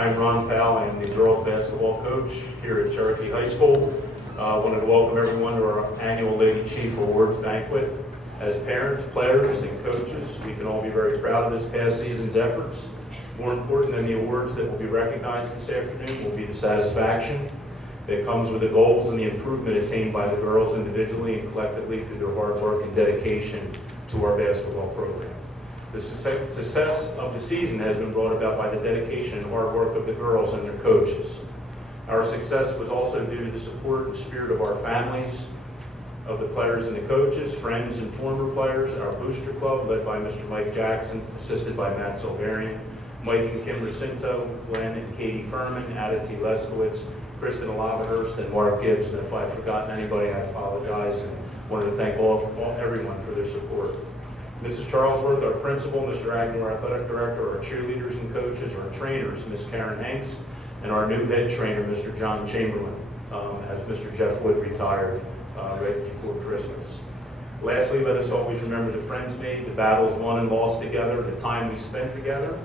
I'm Ron Powell. I am the girls basketball coach here at Cherokee High School. I wanted to welcome everyone to our annual Lady Chief Awards Banquet. As parents, players, and coaches, we can all be very proud of this past season's efforts. More important than the awards that will be recognized this afternoon will be the satisfaction that comes with the goals and the improvement attained by the girls individually and collectively through their hard work and dedication to our basketball program. The success of the season has been brought about by the dedication and hard work of the girls and their coaches. Our success was also due to the support and spirit of our families, of the players and the coaches, friends and former players, our booster club led by Mr. Mike Jackson, assisted by Matt Silverian, Mike and Kim Racinto, Glenn and Katie Furman, Aditi Leskowitz, Kristen Olavahurst, and Mark Gibbs. And if I've forgotten anybody, I apologize, and wanted to thank everyone for their support. Mrs. Charlesworth, our principal, Mr. Agnew, our athletic director, our cheerleaders and coaches, our trainers, Ms. Karen Hanks, and our new head trainer, Mr. John Chamberlain, as Mr. Jeff Wood retired right before Christmas. Lastly, let us always remember the friends made, the battles won and lost together, the time we spent together,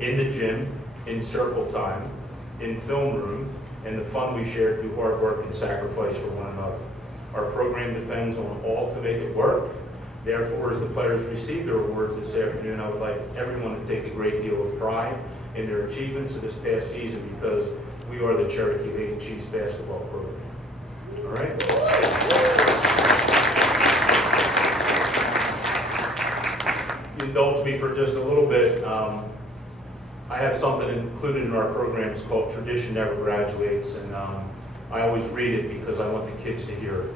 in the gym, in circle time, in film room, and the fun we shared through hard work and sacrifice for one another. Our program depends on all to make it work. Therefore, as the players receive their awards this afternoon, I would like everyone to take a great deal of pride in their achievements of this past season because we are the Cherokee Lady Chiefs basketball program. All right? Indulge me for just a little bit. I have something included in our programs called Tradition Never Graduates, and I always read it because I want the kids to hear it.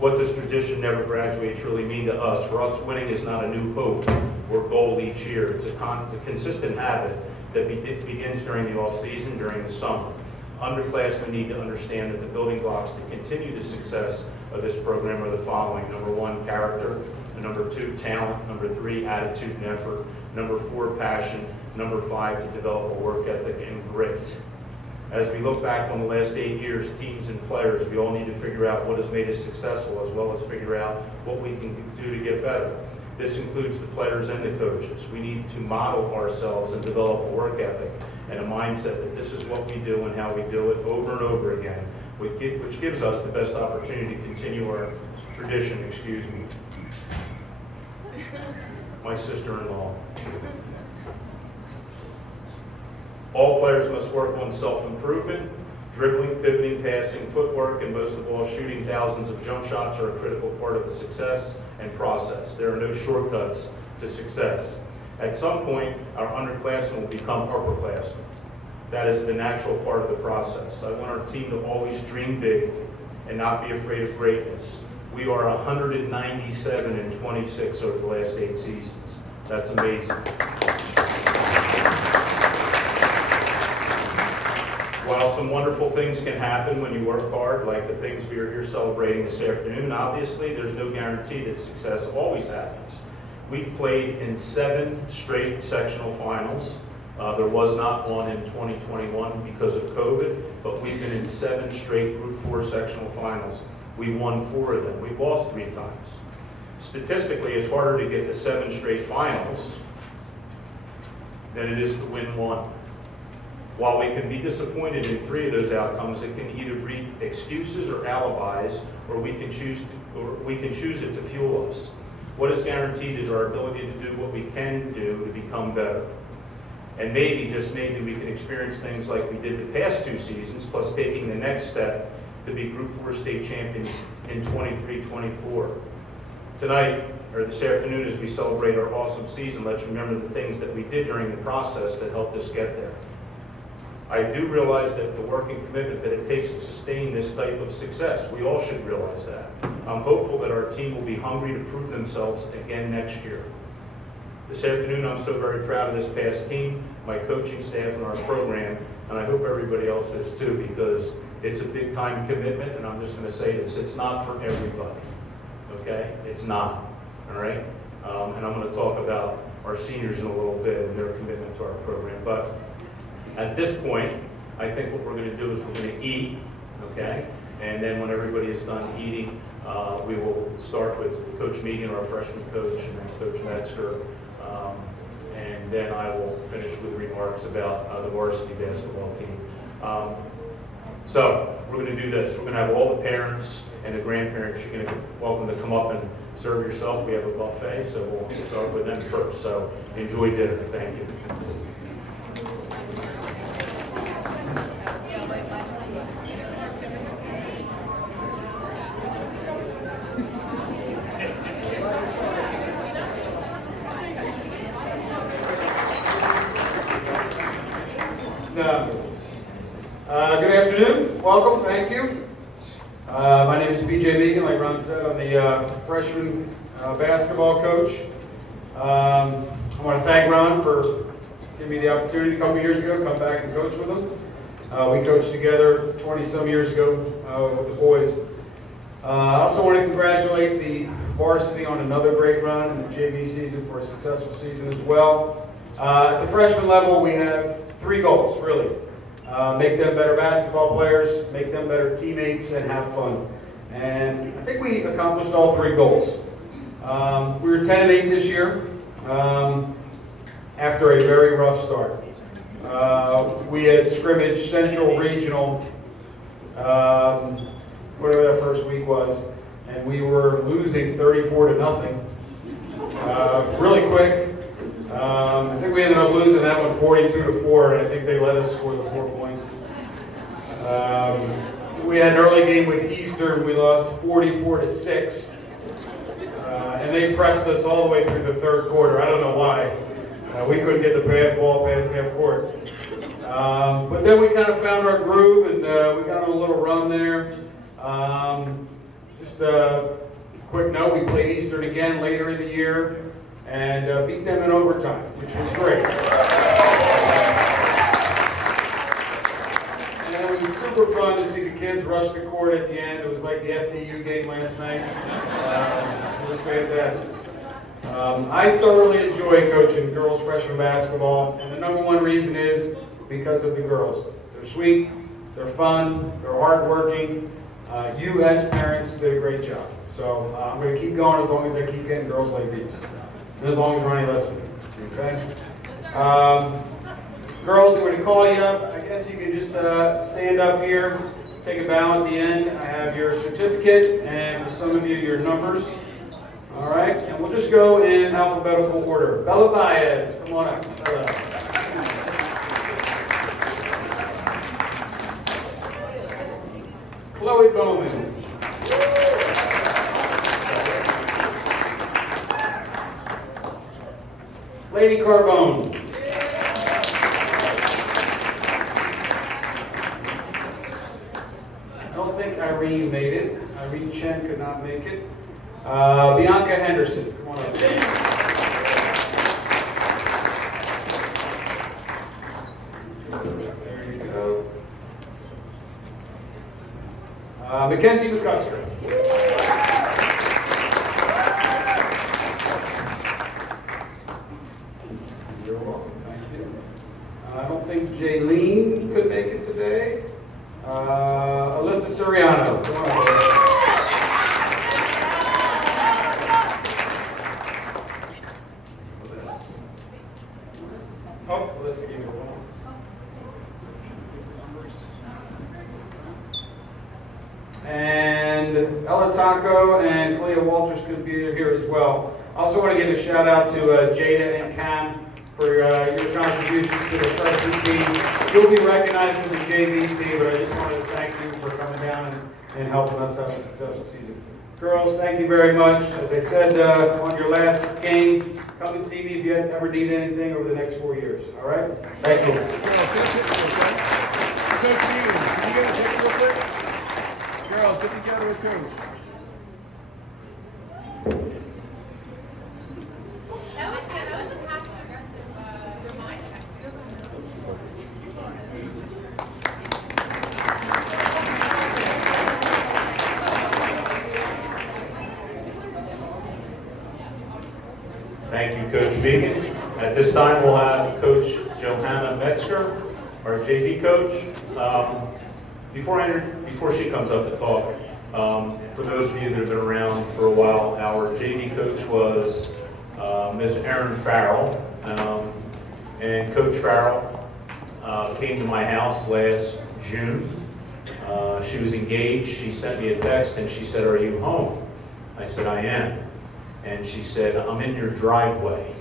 What does Tradition Never Graduates really mean to us? For us, winning is not a new hope or goal each year. It's a consistent habit that begins during the off-season, during the summer. Underclassmen need to understand that the building blocks to continue the success of this program are the following. Number 1, character. Number 2, talent. Number 3, attitude and effort. Number 4, passion. Number 5, to develop a work ethic and grit. As we look back on the last 8 years, teams and players, we all need to figure out what has made us successful as well as figure out what we can do to get better. This includes the players and the coaches. We need to model ourselves and develop a work ethic and a mindset that this is what we do and how we do it over and over again, which gives us the best opportunity to continue our tradition, my sister-in-law. All players must work on self-improvement. Dribbling, pivoting, passing, footwork, and most of all, shooting thousands of jump shots are a critical part of the success and process. There are no shortcuts to success. At some point, our underclassmen will become upperclassmen. That is the natural part of the process. I want our team to always dream big and not be afraid of greatness. We are 197 and 26 over the last 8 seasons. That's amazing. While some wonderful things can happen when you work hard, like the things we are here celebrating this afternoon, obviously there's no guarantee that success always happens. We've played in 7 straight sectional finals. There was not one in 2021 because of COVID, but we've been in 7 straight Group 4 sectional finals. We won 4 of them. We've lost 3 times. Statistically, it's harder to get to 7 straight finals than it is to win 1. While we can be disappointed in 3 of those outcomes, it can either breed excuses or alibis, or we can choose it to fuel us. What is guaranteed is our ability to do what we can do to become better. And maybe, just maybe, we can experience things like we did the past 2 seasons, plus taking the next step to be Group 4 state champions in 23-24. Tonight, or this afternoon, as we celebrate our awesome season, let's remember the things that we did during the process that helped us get there. I do realize that the work and commitment that it takes to sustain this type of success, we all should realize that. I'm hopeful that our team will be hungry to prove themselves again next year. This afternoon, I'm so very proud of this past team, my coaching staff, and our program, and I hope everybody else is too, because it's a big time commitment, and I'm just going to say this, it's not for everybody, okay? It's not, all right? And I'm going to talk about our seniors in a little bit and their commitment to our program, but at this point, I think what we're going to do is we're going to eat, okay? And then when everybody is done eating, we will start with Coach Megan, our freshman coach, and then Coach Metzger, and and then I will finish with remarks about the varsity basketball team. So we're going to do this. We're going to have all the parents and the grandparents. You're going to be welcome to come up and serve yourself. We have a buffet, so we'll start with them first. So enjoy dinner. Thank you. Good afternoon. Welcome. Thank you. My name is BJ Megan. Like Ron said, I'm the freshman basketball coach. I want to thank Ron for giving me the opportunity a couple years ago to come back and coach with him. We coached together 20-some years ago with the boys. I also want to congratulate the varsity on another great run in the JV season for a successful season as well. At the freshman level, we have 3 goals, really. Make them better basketball players, make them better teammates, and have fun. And I think we accomplished all 3 goals. We were 10-8 this year after a very rough start. We had scrimmaged Central Regional, whatever that first week was, and we were losing 34-0. Really quick. I think we ended up losing that one 42-4, and I think they let us score the 4 points. We had an early game with Easter, and we lost 44-6. And they pressed us all the way through the 3rd quarter. I don't know why. We couldn't get the ball past half court. But then we kind of found our groove, and we got on a little run there. Just a quick note, we played Eastern again later in the year and beat them in overtime, which was great. And it was super fun to see the kids rush the court at the end. It was like the FDU game last night. It was fantastic. I thoroughly enjoy coaching girls freshman basketball, and the #1 reason is because of the girls. They're sweet, they're fun, they're hardworking. You as parents did a great job. So I'm going to keep going as long as I keep getting girls like these. And as long as Ronnie lets me. Okay? Girls, I'm going to call you up. I guess you can just stand up here, take a bow at the end. I have your certificate and for some of you, your numbers. All right? And we'll just go in alphabetical order. Bella Baez, come on up. Bella. Chloe Bowman. Lady Carbone. I don't think Irene made it. Irene Chen could not make it. Bianca Henderson. Come on up. There you go. Mackenzie McCusker. You're welcome. Thank you. I don't think Jaylene could make it today. Alyssa Soriano. Come on. Oh, Alyssa gave me one. And Ella Taco and Clea Walters could be here as well. I also want to give a shout out to Jada and Cam for your contributions to the freshman team. You'll be recognized for the JV team, but I just wanted to thank you for coming down and helping us have a successful season. Girls, thank you very much. As I said on your last game, come and see me if you ever need anything over the next 4 years. All right? Thank you. Coach, can you get a picture real quick? Girls, get together with Coach. That was a passive-aggressive reminder. Thank you, Coach Began. At this time, we'll have Coach Johanna Metzger, our JV coach. Before she comes up to talk, for those of you that have been around for a while, our JV coach was Miss Erin Farrell. And Coach Farrell came to my house last June. She was engaged. She sent me a text and she said, "Are you home?" I said, "I am." And she said, "I'm in your driveway."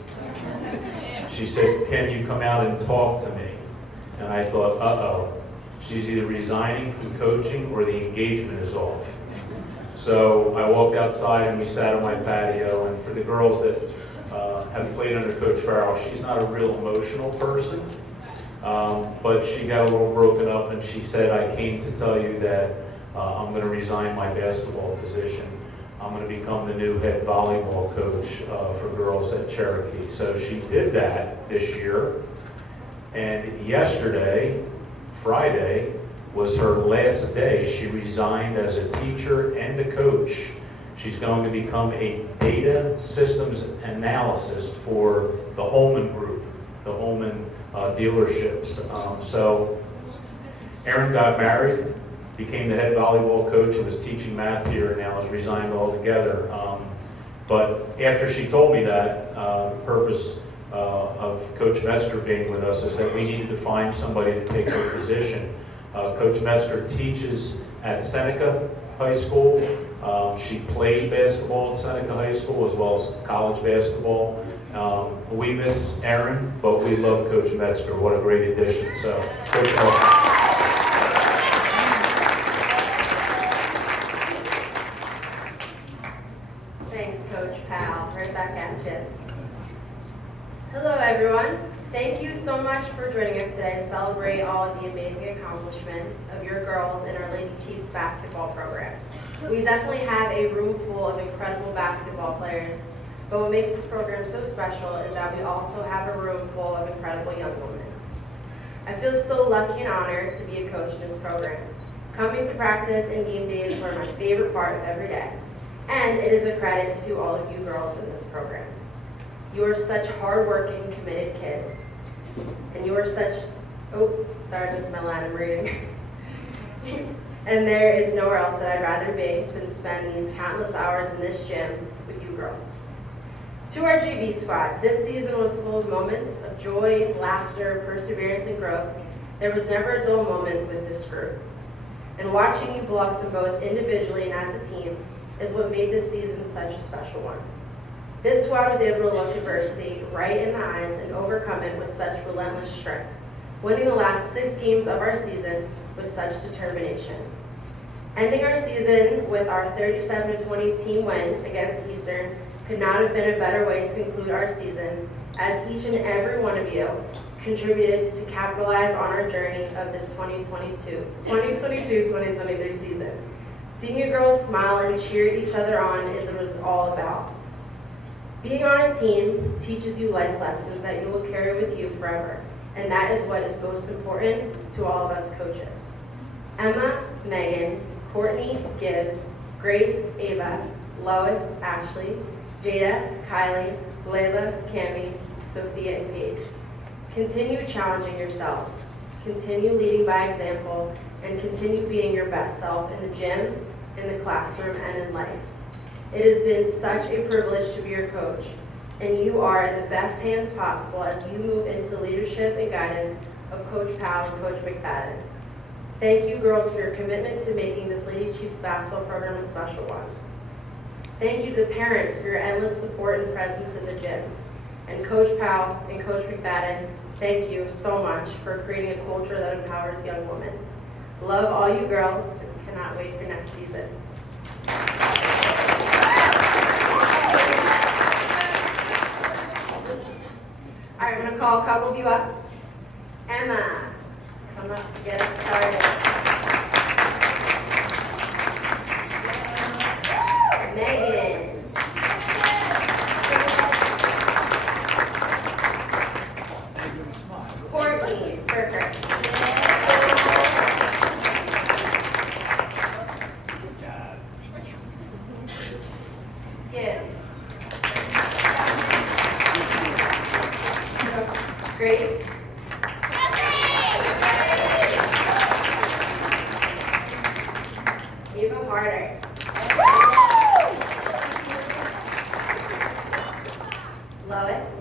She said, "Can you come out and talk to me?" And I thought, uh-oh, she's either resigning from coaching or the engagement is off. So I walked outside and we sat on my patio. And for the girls that have played under Coach Farrell, she's not a real emotional person, but she got a little broken up and she said, "I came to tell you that I'm going to resign my basketball position. I'm going to become the new head volleyball coach for girls at Cherokee." So she did that this year. And yesterday, Friday, was her last day. She resigned as a teacher and a coach. She's going to become a data systems analyst for the Holman Group, the Holman dealerships. So Erin got married, became the head volleyball coach, and was teaching math here, and now has resigned altogether. But after she told me that, the purpose of Coach Metzger being with us is that we needed to find somebody to take her position. Coach Metzger teaches at Seneca High School. She played basketball at Seneca High School as well as college basketball. We miss Erin, but we love Coach Metzger. What a great addition. So, Coach Metzger. Thanks, Coach Powell. Right back at you. Hello, everyone. Thank you so much for joining us today to celebrate all of the amazing accomplishments of your girls in our Lady Chiefs basketball program. We definitely have a room full of incredible basketball players, but what makes this program so special is that we also have a room full of incredible young women. I feel so lucky and honored to be a coach in this program. Coming to practice and game days were my favorite part of every day, and it is a credit to all of you girls in this program. You are such hardworking, committed kids. And you are such, sorry, I missed my line, I'm reading. And there is nowhere else that I'd rather be than spend these countless hours in this gym with you girls. To our JV squad, this season was full of moments of joy, laughter, perseverance, and growth. There was never a dull moment with this group. And watching you blossom both individually and as a team is what made this season such a special one. This squad was able to look adversity right in the eyes and overcome it with such relentless strength, winning the last 6 games of our season with such determination. Ending our season with our 37-20 team win against Eastern could not have been a better way to conclude our season, as each and every one of you contributed to capitalize on our journey of this 2022-2023 season. Seeing you girls smile and cheer each other on is what it was all about. Being on a team teaches you life lessons that you will carry with you forever, and that is what is most important to all of us coaches. Emma, Megan, Courtney, Gibbs, Grace, Ava, Lois, Ashley, Jada, Kylie, Layla, Cami, Sophia, and Paige. Continue challenging yourself, continue leading by example, and continue being your best self in the gym, in the classroom, and in life. It has been such a privilege to be your coach, and you are in the best hands possible as you move into leadership and guidance of Coach Powell and Coach McFadden. Thank you, girls, for your commitment to making this Lady Chiefs basketball program a special one. Thank you to the parents for your endless support and presence in the gym. And Coach Powell and Coach McFadden, thank you so much for creating a culture that empowers young women. Love all you girls, and cannot wait for next season. All right, I'm going to call a couple of you up. Emma, come up to get us started. Megan. Courtney, Kirker. Gibbs. Grace. Even harder. Lois.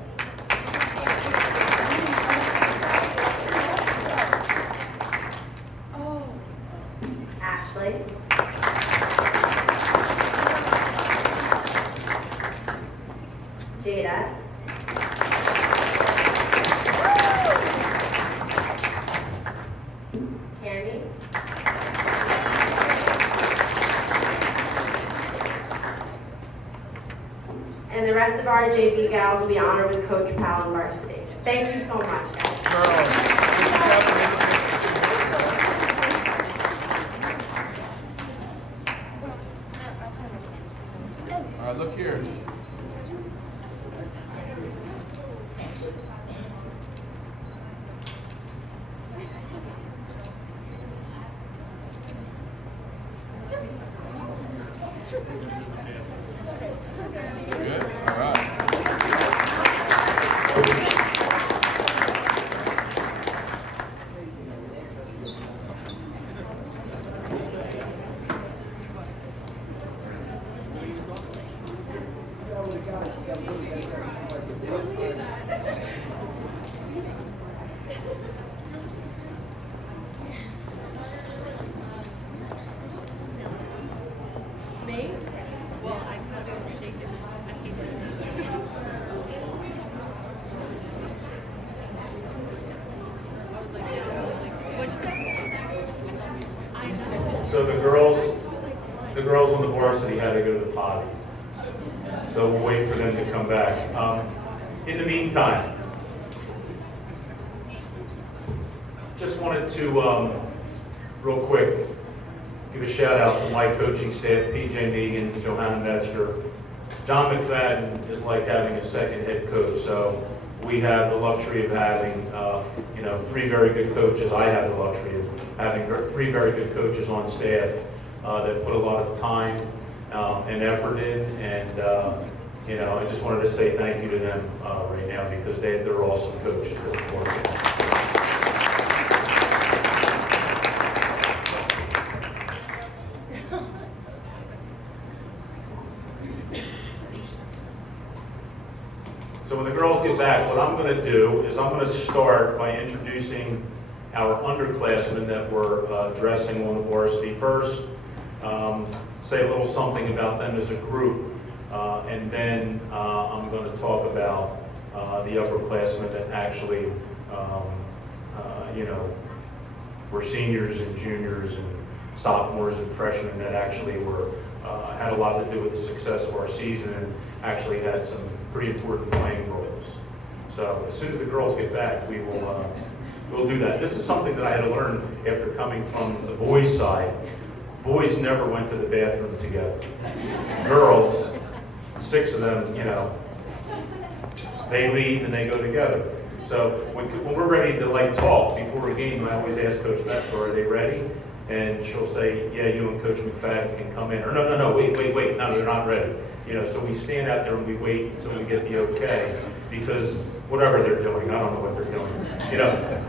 of our JV gals will be honored with Coach Powell and varsity. Thank you so much, guys. Girls, get together. All right, look here. Good, all right. Me? Well, I probably overshake it. I hate it. I was like, what'd you say? I know. So the girls on the varsity had to go to the potty. So we'll wait for them to come back. In the meantime, just wanted to, real quick, give a shout out to my coaching staff, PJ Megan, Johanna Metzger. John McFadden is like having a second head coach, so we have the luxury of having, three very good coaches. I have the luxury of having three very good coaches on staff that put a lot of time and effort in, and I just wanted to say thank you to them right now because they're awesome coaches that are working. So when the girls get back, what I'm going to do is I'm going to start by introducing our underclassmen that we're dressing on the varsity first, say a little something about them as a group, and then I'm going to talk about the upperclassmen that actually, were seniors and juniors and sophomores and freshmen that actually were had a lot to do with the success of our season and actually had some pretty important playing roles. So as soon as the girls get back, we'll do that. This is something that I had to learn after coming from the boys' side. Boys never went to the bathroom together. Girls, 6 of them, they leave and they go together. So when we're ready to talk before a game, I always ask Coach Metzger, are they ready? And she'll say, yeah, you and Coach McFadden can come in. Or no, wait, no, they're not ready. So we stand out there and we wait until we get the okay, because whatever they're doing, I don't know what they're doing.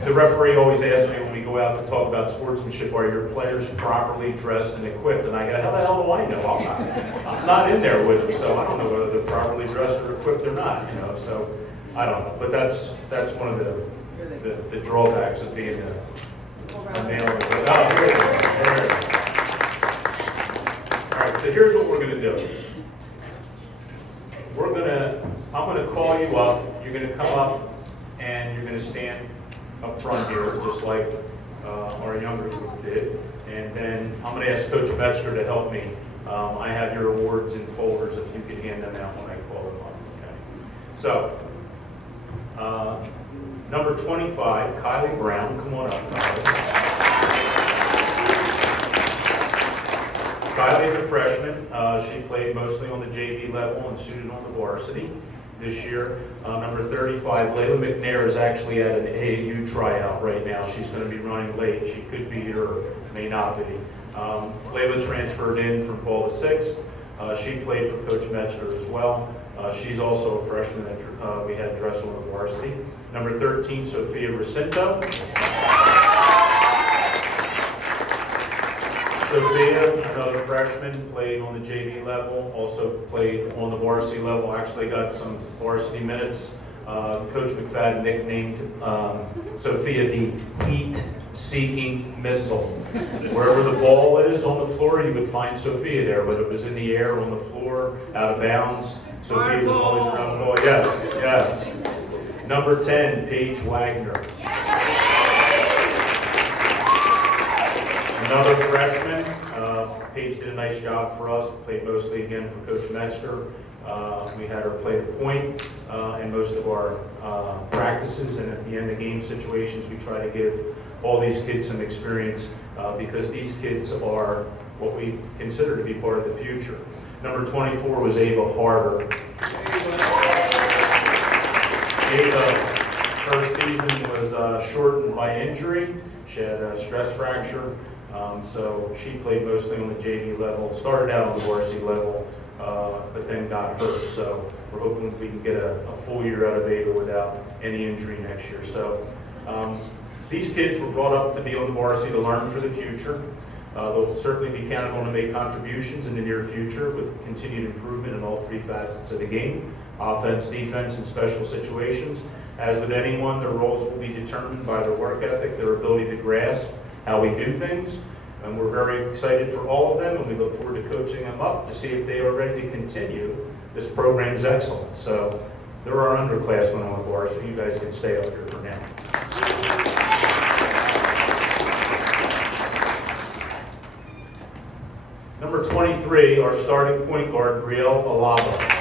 The referee always asks me when we go out to talk about sportsmanship, are your players properly dressed and equipped? And I go, how the hell do I know? I'm not in there with them, so I don't know whether they're properly dressed or equipped or not, so I don't know. But that's one of the drawbacks of being a male. Oh, here it is. There it is. All right, so here's what we're going to do. I'm gonna call you up, you're gonna come up, and you're gonna stand up front here, just like our younger group did. And then I'm gonna ask Coach Metzger to help me. I have your awards in folders, if you could hand them out when I call them up, okay? So, number 25, Kylie Brown, come on up, Kylie. Kylie's a freshman. She played mostly on the JV level and suited on the varsity this year. Number 35, Layla McNair is actually at an AAU tryout right now. She's going to be running late. She could be here or may not be. Layla transferred in from Paul VI. She played for Coach Metzger as well. She's also a freshman that we had dressed on the varsity. Number 13, Sophia Recinto. Sophia, another freshman, played on the JV level, also played on the varsity level, actually got some varsity minutes. Coach McFadden nicknamed Sophia the heat-seeking missile. Wherever the ball is on the floor, you would find Sophia there, whether it was in the air, on the floor, out of bounds. Sophia was always around the ball. Yes. Number 10, Paige Wagner. Another freshman. Paige did a nice job for us, played mostly again for Coach Metzger. We had her play the point in most of our practices, and at the end of game situations, we try to give all these kids some experience because these kids are what we consider to be part of the future. Number 24 was Ava Harder. Ava, first season was shortened by injury. She had a stress fracture, so she played mostly on the JV level, started out on the varsity level, but then got hurt. So we're hoping we can get a full year out of Ava without any injury next year. So these kids were brought up to be on the varsity to learn for the future. They'll certainly be counted on to make contributions in the near future with continued improvement in all three facets of the game: offense, defense, and special situations. As with anyone, their roles will be determined by their work ethic, their ability to grasp how we do things. And we're very excited for all of them, and we look forward to coaching them up to see if they are ready to continue this program's excellence. So there are underclassmen on the bar, so you guys can stay up here for now. Number 23, our starting point guard, Brielle Alaba.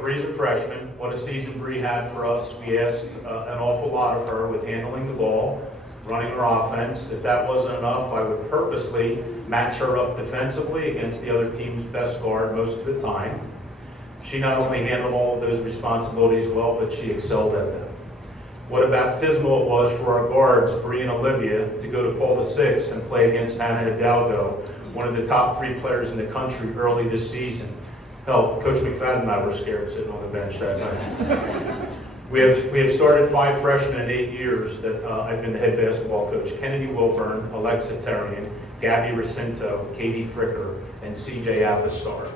Bree's a freshman. What a season Bree had for us. We asked an awful lot of her with handling the ball, running her offense. If that wasn't enough, I would purposely match her up defensively against the other team's best guard most of the time. She not only handled all of those responsibilities well, but she excelled at them. What a baptismal it was for our guards, Bree and Olivia, to go to Paul VI and play against Hannah Hidalgo, one of the top 3 players in the country early this season. Hell, Coach McFadden and I were scared sitting on the bench that night. We have started 5 freshmen in 8 years that I've been the head basketball coach: Kennedy Wilburn, Alexa Terrian, Gabby Racinto, Katie Fricker, and CJ Apostar.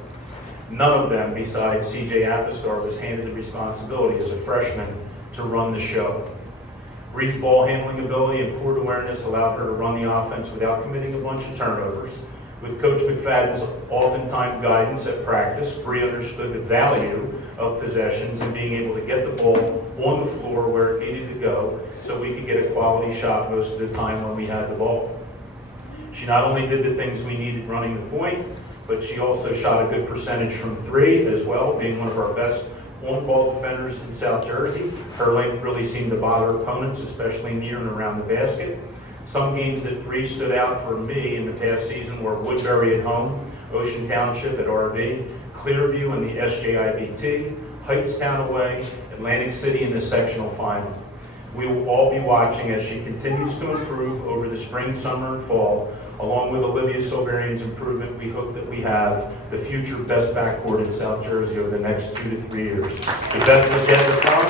None of them, besides CJ Apostar, was handed the responsibility as a freshman to run the show. Bree's ball handling ability and court awareness allowed her to run the offense without committing a bunch of turnovers. With Coach McFadden's oftentimes guidance at practice, Bree understood the value of possessions and being able to get the ball on the floor where it needed to go so we could get a quality shot most of the time when we had the ball. She not only did the things we needed running the point, but she also shot a good percentage from 3 as well, being one of our best on-ball defenders in South Jersey. Her length really seemed to bother opponents, especially near and around the basket. Some games that Bree stood out for me in the past season were Woodbury at home, Ocean Township at RV, Clearview in the SJIBT, Heightstown away, Atlantic City in the sectional final. We will all be watching as she continues to improve over the spring, summer, and fall. Along with Olivia Silverian's improvement, we hope that we have the future best backcourt in South Jersey over the next 2 to 3 years. The best is yet to come.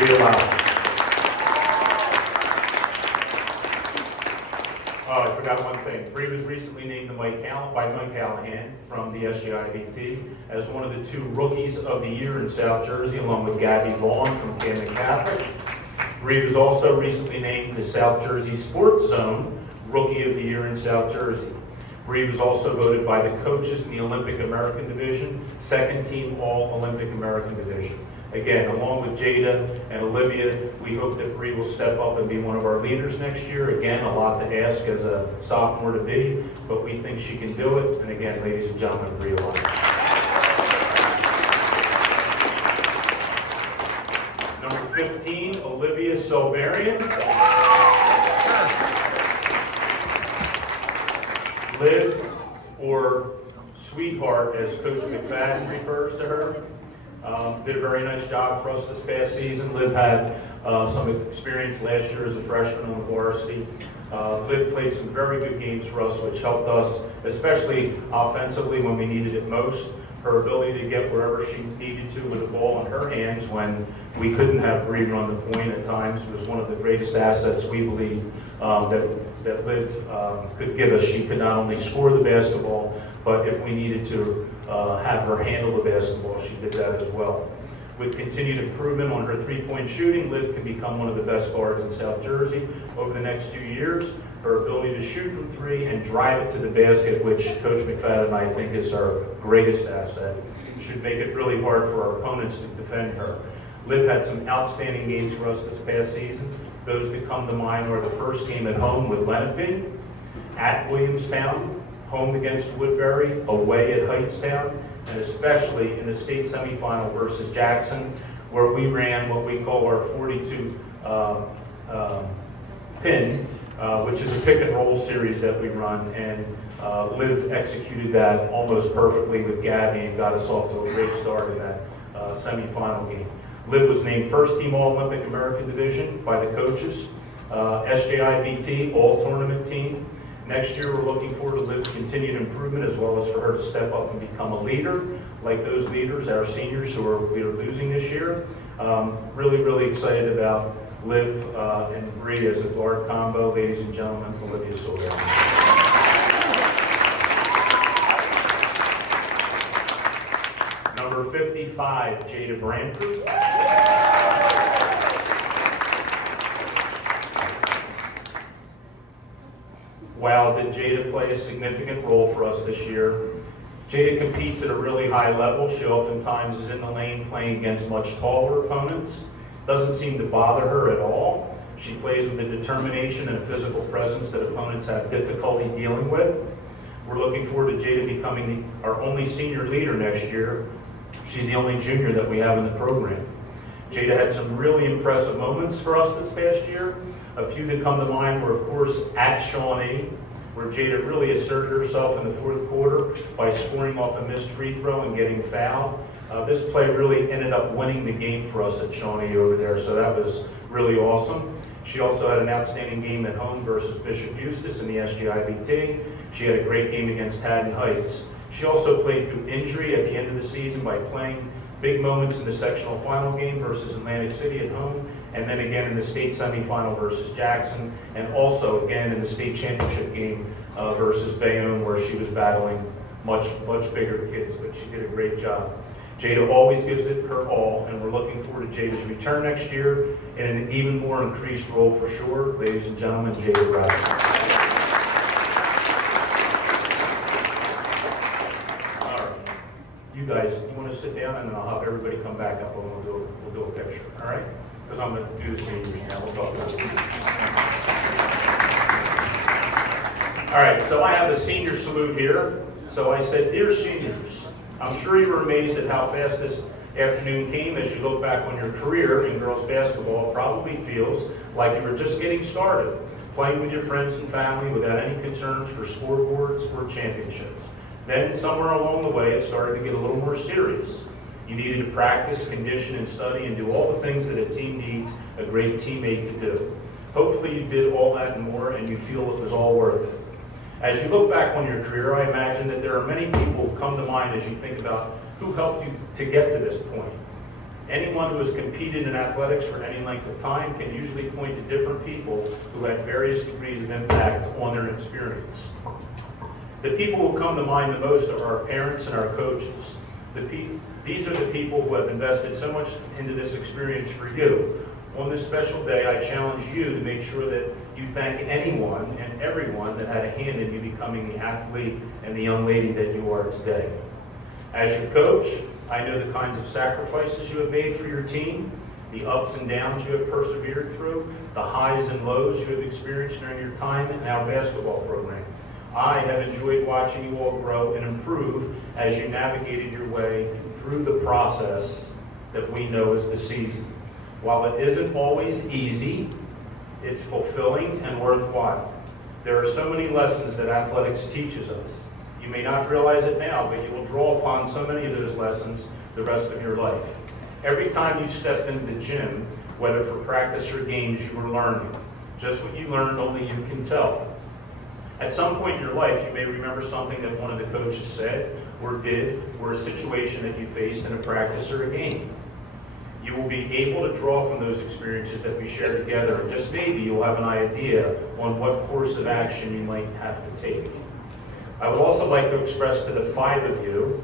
We allow. I forgot one thing. Bree was recently named by Mike Callahan from the SJIBT as one of the 2 rookies of the year in South Jersey, along with Gabby Vaughn from Camden Catholic. Bree was also recently named the South Jersey Sports Zone Rookie of the Year in South Jersey. Bree was also voted by the coaches in the Olympic American Division, 2nd team All-Olympic American Division. Again, along with Jada and Olivia, we hope that Bree will step up and be one of our leaders next year. Again, a lot to ask as a sophomore to be, but we think she can do it. And again, ladies and gentlemen, Bree Alaba. Number 15, Olivia Silverian. Liv, or Sweetheart, as Coach McFadden refers to her. Did a very nice job for us this past season. Liv had some experience last year as a freshman on the varsity. Liv played some very good games for us, which helped us, especially offensively when we needed it most. Her ability to get wherever she needed to with the ball in her hands when we couldn't have Bree run the point at times was one of the greatest assets we believe that Liv could give us. She could not only score the basketball, but if we needed to have her handle the basketball, she did that as well. With continued improvement on her three-point shooting, Liv can become one of the best guards in South Jersey over the next 2 years. Her ability to shoot from 3 and drive it to the basket, which Coach McFadden and I think is our greatest asset, should make it really hard for our opponents to defend her. Liv had some outstanding games for us this past season. Those that come to mind are the first game at home with Lenape, at Williamstown, home against Woodbury, away at Heightstown, and especially in the state semifinal versus Jackson, where we ran what we call our 42 pin, which is a pick and roll series that we run, and Liv executed that almost perfectly with Gabby and got us off to a great start in that semifinal game. Liv was named first team All-Olympic American Division by the coaches, SJIBT All-Tournament team. Next year, we're looking forward to Liv's continued improvement, as well as for her to step up and become a leader, like those leaders, our seniors who we are losing this year. Really, really excited about Liv and Bree as a guard combo. Ladies and gentlemen, Olivia Silver. Number 55, Jada Branford. Wow, did Jada play a significant role for us this year. Jada competes at a really high level. She oftentimes is in the lane playing against much taller opponents. Doesn't seem to bother her at all. She plays with a determination and a physical presence that opponents have difficulty dealing with. We're looking forward to Jada becoming our only senior leader next year. She's the only junior that we have in the program. Jada had some really impressive moments for us this past year. A few that come to mind were, of course, at Shawnee, where Jada really asserted herself in the fourth quarter by scoring off a missed free throw and getting fouled. This play really ended up winning the game for us at Shawnee over there, so that was really awesome. She also had an outstanding game at home versus Bishop Eustace in the SGIBT. She had a great game against Haddon Heights. She also played through injury at the end of the season by playing big moments in the sectional final game versus Atlantic City at home, and then again in the state semifinal versus Jackson, and also again in the state championship game versus Bayonne, where she was battling much bigger kids, but she did a great job. Jada always gives it her all, and we're looking forward to Jada's return next year in an even more increased role for sure. Ladies and gentlemen, Jada Brown. You guys, you want to sit down, and then I'll have everybody come back up and we'll do a picture, all right? Because I'm going to do the seniors now. We'll talk about the seniors. All right, so I have the senior salute here. So I said, dear seniors, I'm sure you were amazed at how fast this afternoon came as you look back on your career in girls basketball. It probably feels like you were just getting started, playing with your friends and family without any concerns for scoreboards or championships. Then somewhere along the way, it started to get a little more serious. You needed to practice, condition, and study, and do all the things that a team needs a great teammate to do. Hopefully you did all that and more, and you feel it was all worth it. As you look back on your career, I imagine that there are many people who come to mind as you think about who helped you to get to this point. Anyone who has competed in athletics for any length of time can usually point to different people who had various degrees of impact on their experience. The people who come to mind the most are our parents and our coaches. These are the people who have invested so much into this experience for you. On this special day, I challenge you to make sure that you thank anyone and everyone that had a hand in you becoming the athlete and the young lady that you are today. As your coach, I know the kinds of sacrifices you have made for your team, the ups and downs you have persevered through, the highs and lows you have experienced during your time in our basketball program. I have enjoyed watching you all grow and improve as you navigated your way through the process that we know as the season. While it isn't always easy, it's fulfilling and worthwhile. There are so many lessons that athletics teaches us. You may not realize it now, but you will draw upon so many of those lessons the rest of your life. Every time you stepped into the gym, whether for practice or games, you were learning. Just what you learned, only you can tell. At some point in your life, you may remember something that one of the coaches said or did, or a situation that you faced in a practice or a game. You will be able to draw from those experiences that we share together, and just maybe you'll have an idea on what course of action you might have to take. I would also like to express to the 5 of you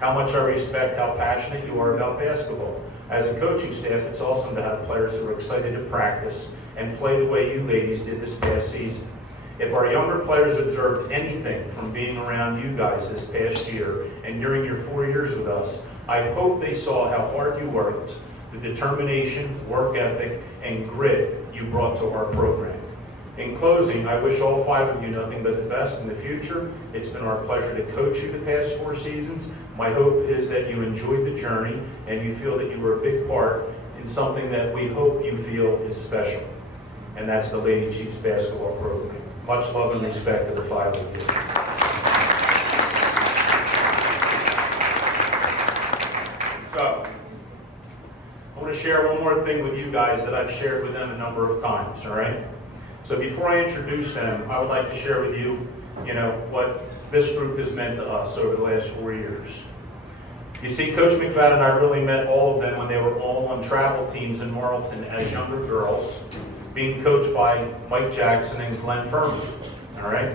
how much I respect how passionate you are about basketball. As a coaching staff, it's awesome to have players who are excited to practice and play the way you ladies did this past season. If our younger players observed anything from being around you guys this past year and during your 4 years with us, I hope they saw how hard you worked, the determination, work ethic, and grit you brought to our program. In closing, I wish all 5 of you nothing but the best in the future. It's been our pleasure to coach you the past 4 seasons. My hope is that you enjoyed the journey and you feel that you were a big part in something that we hope you feel is special. And that's the Lady Chiefs basketball program. Much love and respect to the 5 of you. So, I want to share one more thing with you guys that I've shared with them a number of times, all right? So before I introduce them, I would like to share with you, what this group has meant to us over the last 4 years. You see, Coach McFadden and I really met all of them when they were all on travel teams in Marlton as younger girls, being coached by Mike Jackson and Glenn Furman, all right?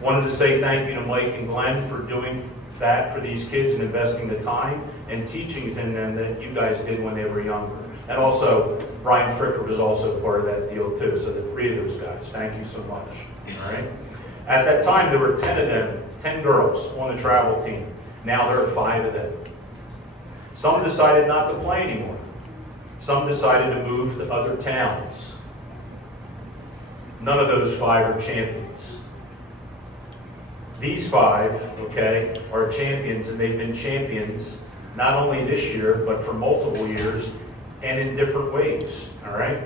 Wanted to say thank you to Mike and Glenn for doing that for these kids and investing the time and teachings in them that you guys did when they were younger. And also, Brian Fricker was also part of that deal too, so the 3 of those guys, thank you so much, all right? At that time, there were 10 of them, 10 girls on the travel team. Now there are 5 of them. Some decided not to play anymore. Some decided to move to other towns. None of those 5 are champions. These 5, okay, are champions, and they've been champions not only this year, but for multiple years, and in different ways, all right?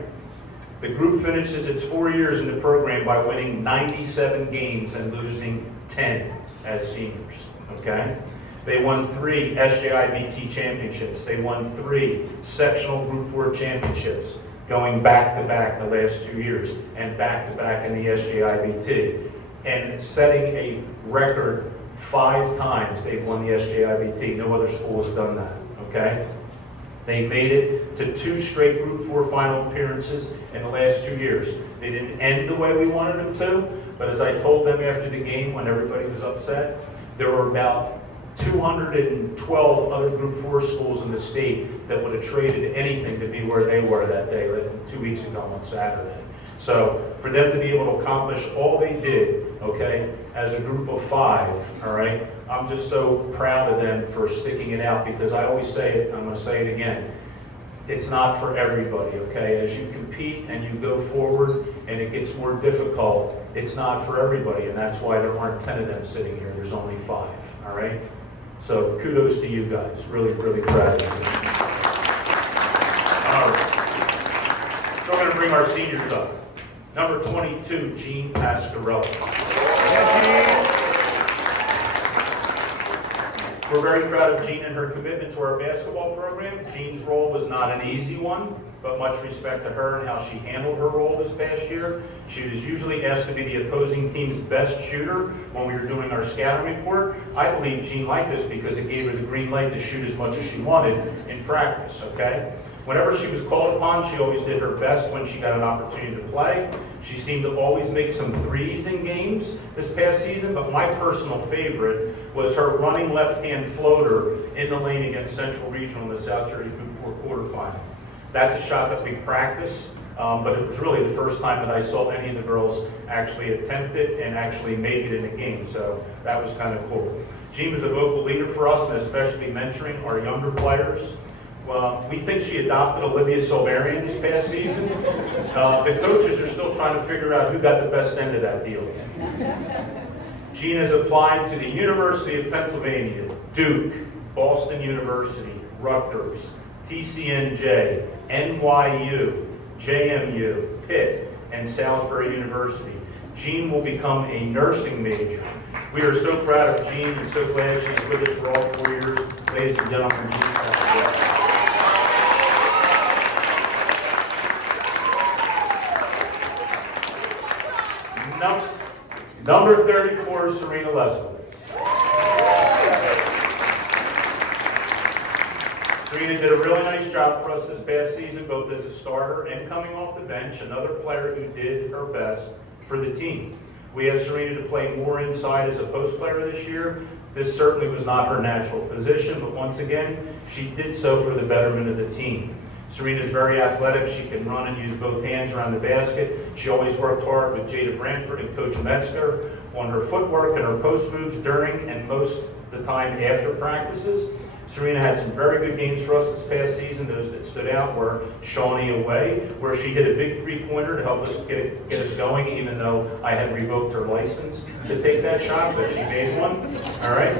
The group finishes its 4 years in the program by winning 97 games and losing 10 as seniors, okay? They won 3 SJIBT championships. They won 3 sectional Group 4 championships, going back-to-back the last 2 years, and back-to-back in the SJIBT, and setting a record 5 times they've won the SJIBT. No other school has done that, okay? They made it to 2 straight Group 4 final appearances in the last 2 years. They didn't end the way we wanted them to, but as I told them after the game when everybody was upset, there were about 212 other Group 4 schools in the state that would have traded anything to be where they were that day, like 2 weeks ago on Saturday. So for them to be able to accomplish all they did, okay, as a group of 5, all right, I'm just so proud of them for sticking it out, because I always say it, I'm going to say it again, it's not for everybody, okay? As you compete and you go forward and it gets more difficult, it's not for everybody, and that's why there aren't 10 of them sitting here. There's only 5, all right? So kudos to you guys. Really, really proud of you. All right. So I'm going to bring our seniors up. Number 22, Jean Pascarella. We're very proud of Jean and her commitment to our basketball program. Jean's role was not an easy one, but much respect to her and how she handled her role this past year. She was usually asked to be the opposing team's best shooter when we were doing our scouting report. I believe Jean liked this because it gave her the green light to shoot as much as she wanted in practice, okay? Whenever she was called upon, she always did her best when she got an opportunity to play. She seemed to always make some threes in games this past season, but my personal favorite was her running left-hand floater in the lane against Central Regional in the South Jersey Group 4 quarterfinal. That's a shot that we practice, but it was really the first time that I saw any of the girls actually attempt it and actually make it in the game, so that was kind of cool. Jean was a vocal leader for us, and especially mentoring our younger players. Well, we think she adopted Olivia Silverian this past season. The coaches are still trying to figure out who got the best end of that deal. Jean has applied to the University of Pennsylvania, Duke, Boston University, Rutgers, TCNJ, NYU, JMU, Pitt, and Salisbury University. Jean will become a nursing major. We are so proud of Jean and so glad she's with us for all 4 years. Ladies and gentlemen, Jean Pascarella. Number 34, Serena Leskowitz. Serena did a really nice job for us this past season, both as a starter and coming off the bench, another player who did her best for the team. We asked Serena to play more inside as a post player this year. This certainly was not her natural position, but once again, she did so for the betterment of the team. Serena's very athletic. She can run and use both hands around the basket. She always worked hard with Jada Branford and Coach Metzger on her footwork and her post moves during and most of the time after practices. Serena had some very good games for us this past season. Those that stood out were Shawnee away, where she hit a big three-pointer to help us get us going, even though I had revoked her license to take that shot, but she made one. All right.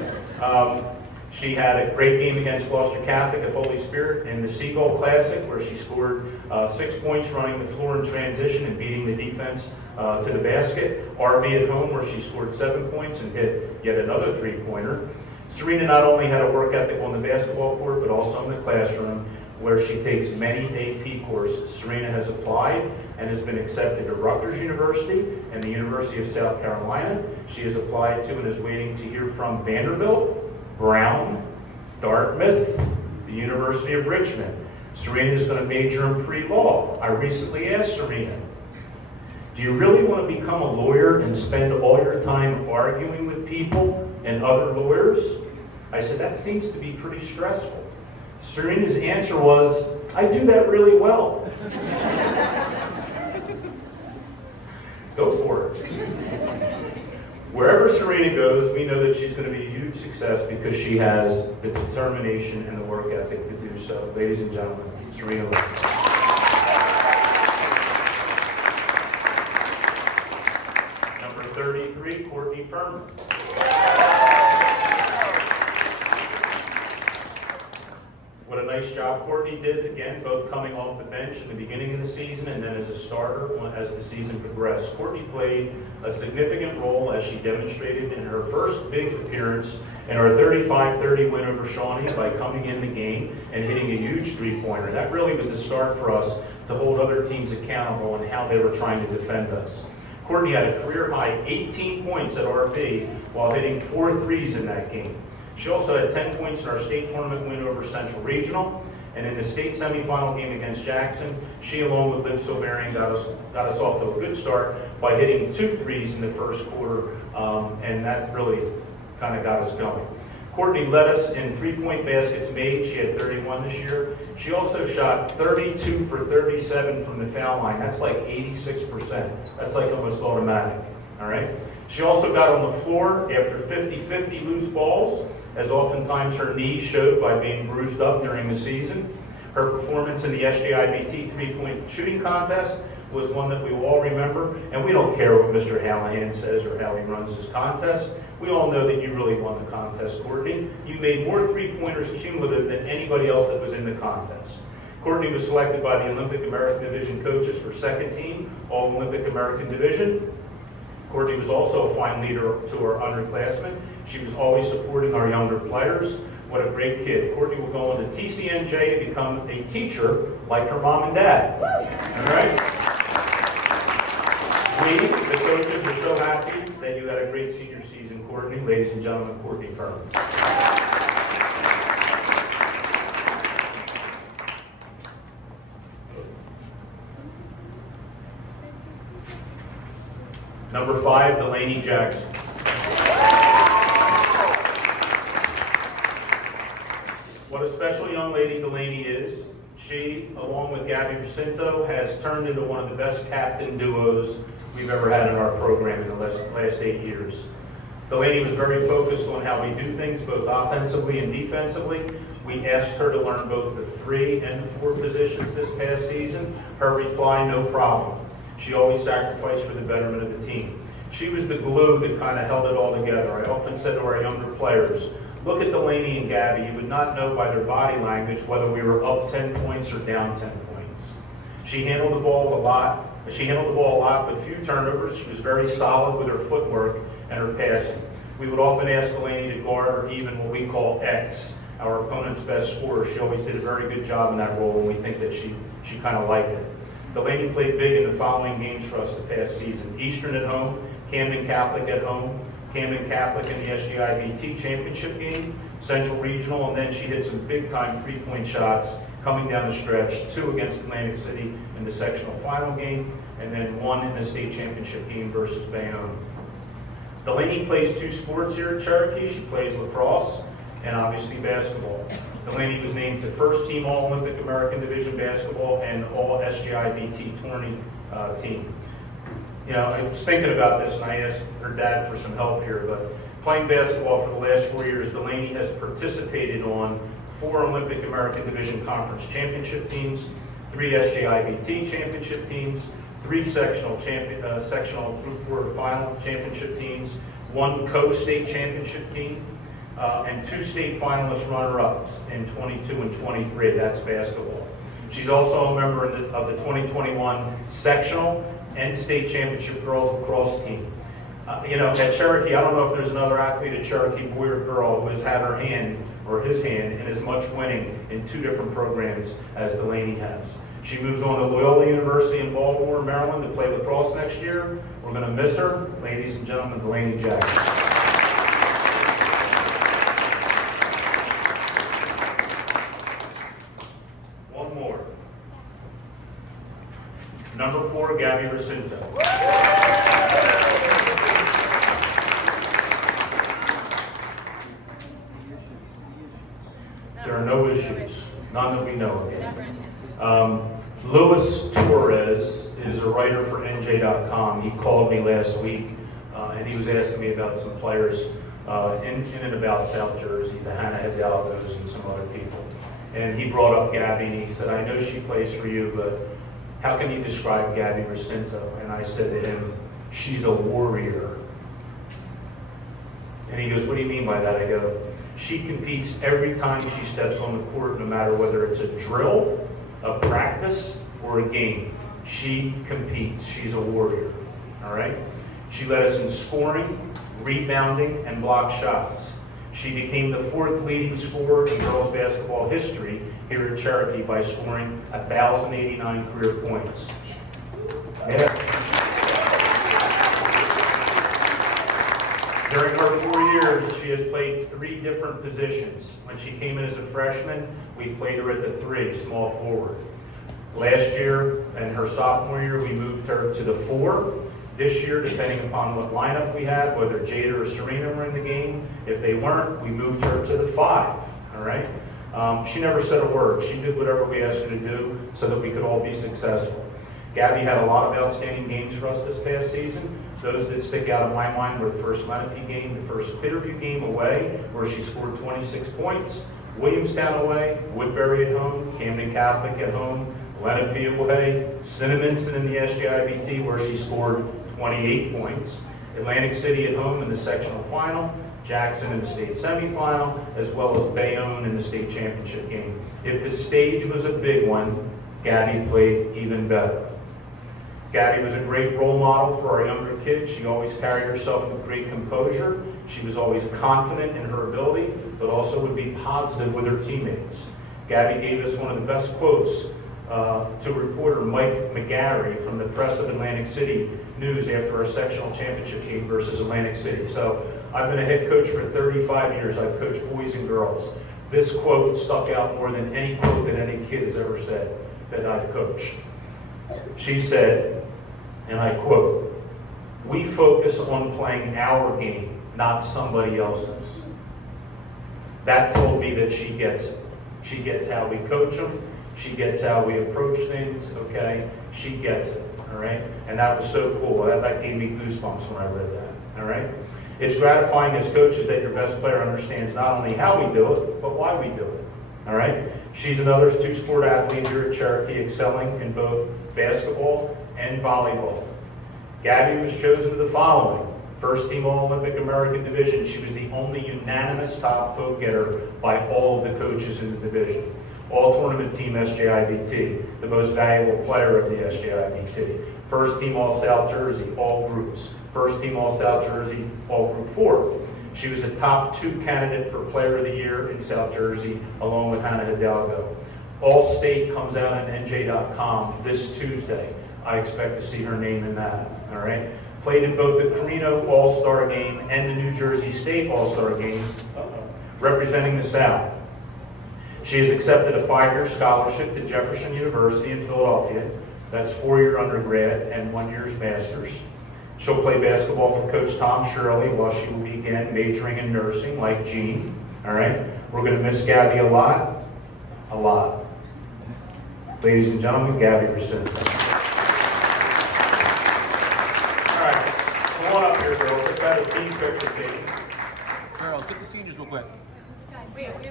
She had a great game against Gloucester Catholic at Holy Spirit in the Seagull Classic, where she scored 6 points running the floor in transition and beating the defense to the basket. RV at home, where she scored 7 points and hit yet another three-pointer. Serena not only had a work ethic on the basketball court, but also in the classroom, where she takes many AP courses. Serena has applied and has been accepted to Rutgers University and the University of South Carolina. She has applied to and is waiting to hear from Vanderbilt, Brown, Dartmouth, the University of Richmond. Serena is going to major in pre-law. I recently asked Serena, do you really want to become a lawyer and spend all your time arguing with people and other lawyers? I said, that seems to be pretty stressful. Serena's answer was, I do that really well. Go for it. Wherever Serena goes, we know that she's going to be a huge success because she has the determination and the work ethic to do so. Ladies and gentlemen, Serena Williams. Number 33, Courtney Furman. What a nice job Courtney did, again, both coming off the bench in the beginning of the season and then as a starter as the season progressed. Courtney played a significant role, as she demonstrated in her first big appearance in our 35-30 win over Shawnee by coming in the game and hitting a huge three-pointer. That really was the start for us to hold other teams accountable on how they were trying to defend us. Courtney had a career-high 18 points at RP while hitting 4 threes in that game. She also had 10 points in our state tournament win over Central Regional, and in the state semifinal game against Jackson, she along with Liv Silverian got us off to a good start by hitting 2 threes in the first quarter, and that really kind of got us going. Courtney led us in 3-point baskets made. She had 31 this year. She also shot 32 for 37 from the foul line. That's like 86%. That's like almost automatic, all right? She also got on the floor after 50-50 loose balls, as oftentimes her knees showed by being bruised up during the season. Her performance in the SJIBT 3-point shooting contest was one that we will all remember, and we don't care what Mr. Hallahan says or how he runs his contest. We all know that you really won the contest, Courtney. You made more 3-pointers cumulative than anybody else that was in the contest. Courtney was selected by the Olympic American Division coaches for second team, All Olympic American Division. Courtney was also a fine leader to our underclassmen. She was always supporting our younger players. What a great kid. Courtney will go on to TCNJ to become a teacher like her mom and dad. All right? We, the coaches, are so happy that you had a great senior season, Courtney. Ladies and gentlemen, Courtney Furman. Number 5, Delaney Jackson. What a special young lady Delaney is. She, along with Gabby Jacinto, has turned into one of the best captain duos we've ever had in our program in the last 8 years. Delaney was very focused on how we do things, both offensively and defensively. We asked her to learn both the 3 and the 4 positions this past season. Her reply, no problem. She always sacrificed for the betterment of the team. She was the glue that kind of held it all together. I often said to our younger players, look at Delaney and Gabby. You would not know by their body language whether we were up 10 points or down 10 points. She handled the ball a lot. She handled the ball a lot with few turnovers. She was very solid with her footwork and her passing. We would often ask Delaney to guard or even what we call X, our opponent's best scorer. She always did a very good job in that role, and we think that she kind of liked it. Delaney played big in the following games for us the past season. Eastern at home, Camden Catholic at home, Camden Catholic in the SGIBT championship game, Central Regional, and then she hit some big-time 3-point shots coming down the stretch, 2 against Atlantic City in the sectional final game, and then 1 in the state championship game versus Bayonne. Delaney plays 2 sports here at Cherokee. She plays lacrosse and obviously basketball. Delaney was named to first team All-Olympic American Division basketball and All-SGIBT tourney team. You know, I was thinking about this and I asked her dad for some help here, but playing basketball for the last 4 years, Delaney has participated on 4 Olympic American Division Conference Championship teams, 3 SJIBT championship teams, 3 sectional Group 4 final championship teams, 1 co-state championship team, and 2 state finalist runner-ups in 22 and 23. That's basketball. She's also a member of the 2021 sectional and state championship girls lacrosse team. At Cherokee, I don't know if there's another athlete at Cherokee, boy or girl, who has had her hand or his hand in as much winning in 2 different programs as Delaney has. She moves on to Loyola University in Baltimore, Maryland to play lacrosse next year. We're going to miss her. Ladies and gentlemen, Delaney Jackson. One more. Number 4, Gabby Racinto. There are no issues, none that we know of. Luis Torres is a writer for NJ.com. He called me last week, and he was asking me about some players in and about South Jersey, the Hannah Hidalgos and some other people. And he brought up Gabby, and he said, I know she plays for you, but how can you describe Gabby Racinto? And I said to him, she's a warrior. And he goes, what do you mean by that? I go, she competes every time she steps on the court, no matter whether it's a drill, a practice, or a game. She competes. She's a warrior. All right? She led us in scoring, rebounding, and block shots. She became the 4th leading scorer in girls basketball history here at Cherokee by scoring 1,089 career points. Yeah. During her 4 years, she has played 3 different positions. When she came in as a freshman, we played her at the 3, small forward. Last year and her sophomore year, we moved her to the 4. This year, depending upon what lineup we had, whether Jada or Serena were in the game, if they weren't, we moved her to the 5, all right? She never said a word. She did whatever we asked her to do so that we could all be successful. Gabby had a lot of outstanding games for us this past season. Those that stick out in my mind were the first Lenape game, the first Clearview game away, where she scored 26 points, Williamstown away, Woodbury at home, Camden Catholic at home, Lenape away, Cinnaminson in the SJIBT, where she scored 28 points, Atlantic City at home in the sectional final, Jackson in the state semifinal, as well as Bayonne in the state championship game. If the stage was a big one, Gabby played even better. Gabby was a great role model for our younger kids. She always carried herself with great composure. She was always confident in her ability, but also would be positive with her teammates. Gabby gave us one of the best quotes to reporter Mike McGarry from the Press of Atlantic City News after our sectional championship game versus Atlantic City. So I've been a head coach for 35 years. I've coached boys and girls. This quote stuck out more than any quote that any kid has ever said that I've coached. She said, and I quote, "We focus on playing our game, not somebody else's." That told me that she gets it. She gets how we coach them. She gets how we approach things, okay? She gets it, all right? And that was so cool. That gave me goosebumps when I read that, all right? It's gratifying as coaches that your best player understands not only how we do it, but why we do it, all right? She's another 2-sport athlete here at Cherokee, excelling in both basketball and volleyball. Gabby was chosen to the following: first team All-Olympic American Division. She was the only unanimous top vote getter by all of the coaches in the division. All-tournament team SJIBT, the most valuable player of the SJIBT. First team All-South Jersey, all groups. First team All-South Jersey, all group 4. She was a top 2 candidate for Player of the Year in South Jersey, along with Hannah Hidalgo. All-State comes out on NJ.com this Tuesday. I expect to see her name in that, all right? Played in both the Carino All-Star Game and the New Jersey State All-Star Game, representing the South. She has accepted a 5-year scholarship to Jefferson University in Philadelphia. That's 4-year undergrad and 1 year's master's. She'll play basketball for Coach Tom Shirley while she will be again majoring in nursing like Jean, all right? We're going to miss Gabby a lot, a lot. Ladies and gentlemen, Gabby Racinto. All right, come on up here, girls. Let's have a team picture taken. Girls, get the seniors real quick. Wait, we have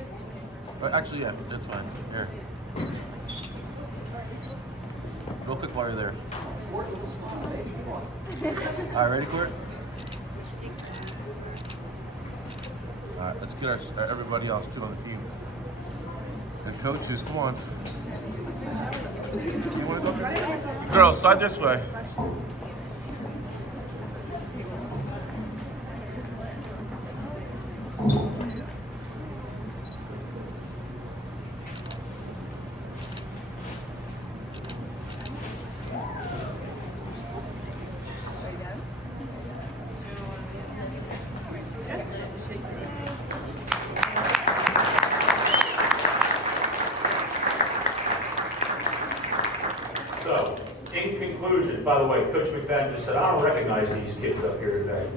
Actually, yeah, that's fine. Here. Real quick while you're there. All right, ready, Court? All right, let's get everybody else too on the team. And coaches, come on. You want to go? Girls, side this way. So, in conclusion, by the way, Coach McFadden just said, I don't recognize these kids up here today.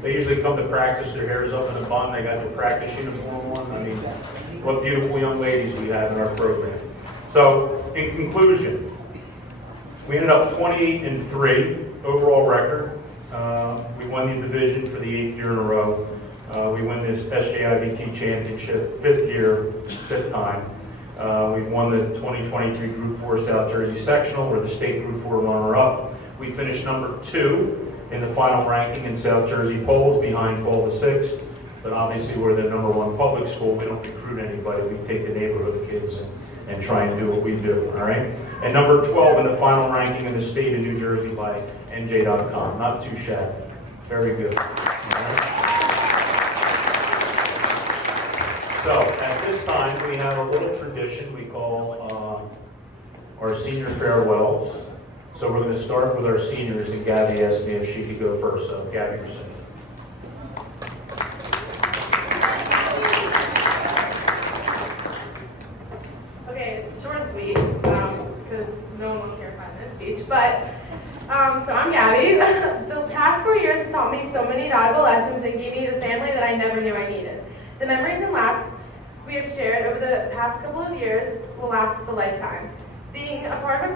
They usually come to practice, their hair's up in a bun, they got their practice uniform on. I mean, what beautiful young ladies we have in our program. So, in conclusion, we ended up 28-3 overall record. We won the division for the 8th year in a row. We win this SJIBT championship 5th time. We won the 2023 Group 4 South Jersey Sectional. We're the state Group 4 runner-up. We finished number 2 in the final ranking in South Jersey polls, behind Paul VI. But obviously, we're the #1 public school. We don't recruit anybody. We take the neighborhood kids and try and do what we do, all right? And number 12 in the final ranking in the state of New Jersey by NJ.com. Not too shabby. Very good. All right? So, at this time, we have a little tradition we call our senior farewells. So we're going to start with our seniors, and Gabby asked me if she could go first. So, Gabby, you're senior. Okay, it's short and sweet, because no one wants to hear a 5-minute speech, but, so I'm Gabby. The past 4 years have taught me so many valuable lessons and gave me the family that I never knew I needed. The memories and laughs we have shared over the past couple of years will last us a lifetime. Being a part of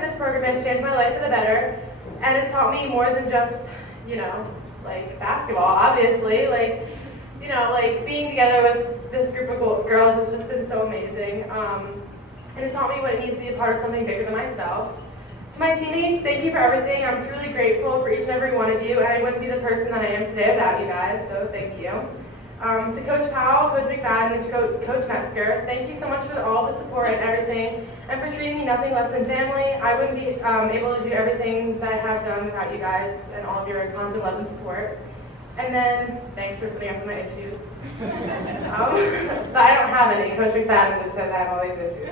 this program has changed my life for the better, and has taught me more than just, like basketball, obviously. Like being together with this group of girls has just been so amazing. It has taught me what it means to be a part of something bigger than myself. To my teammates, thank you for everything. I'm truly grateful for each and every one of you, and I wouldn't be the person that I am today without you guys, so thank you. To Coach Powell, Coach McFadden, and Coach Metzger, thank you so much for all the support and everything, and for treating me nothing less than family. I wouldn't be able to do everything that I have done without you guys and all of your constant love and support. And then, thanks for putting up with my issues. But I don't have any. Coach McFadden just says I have all these issues.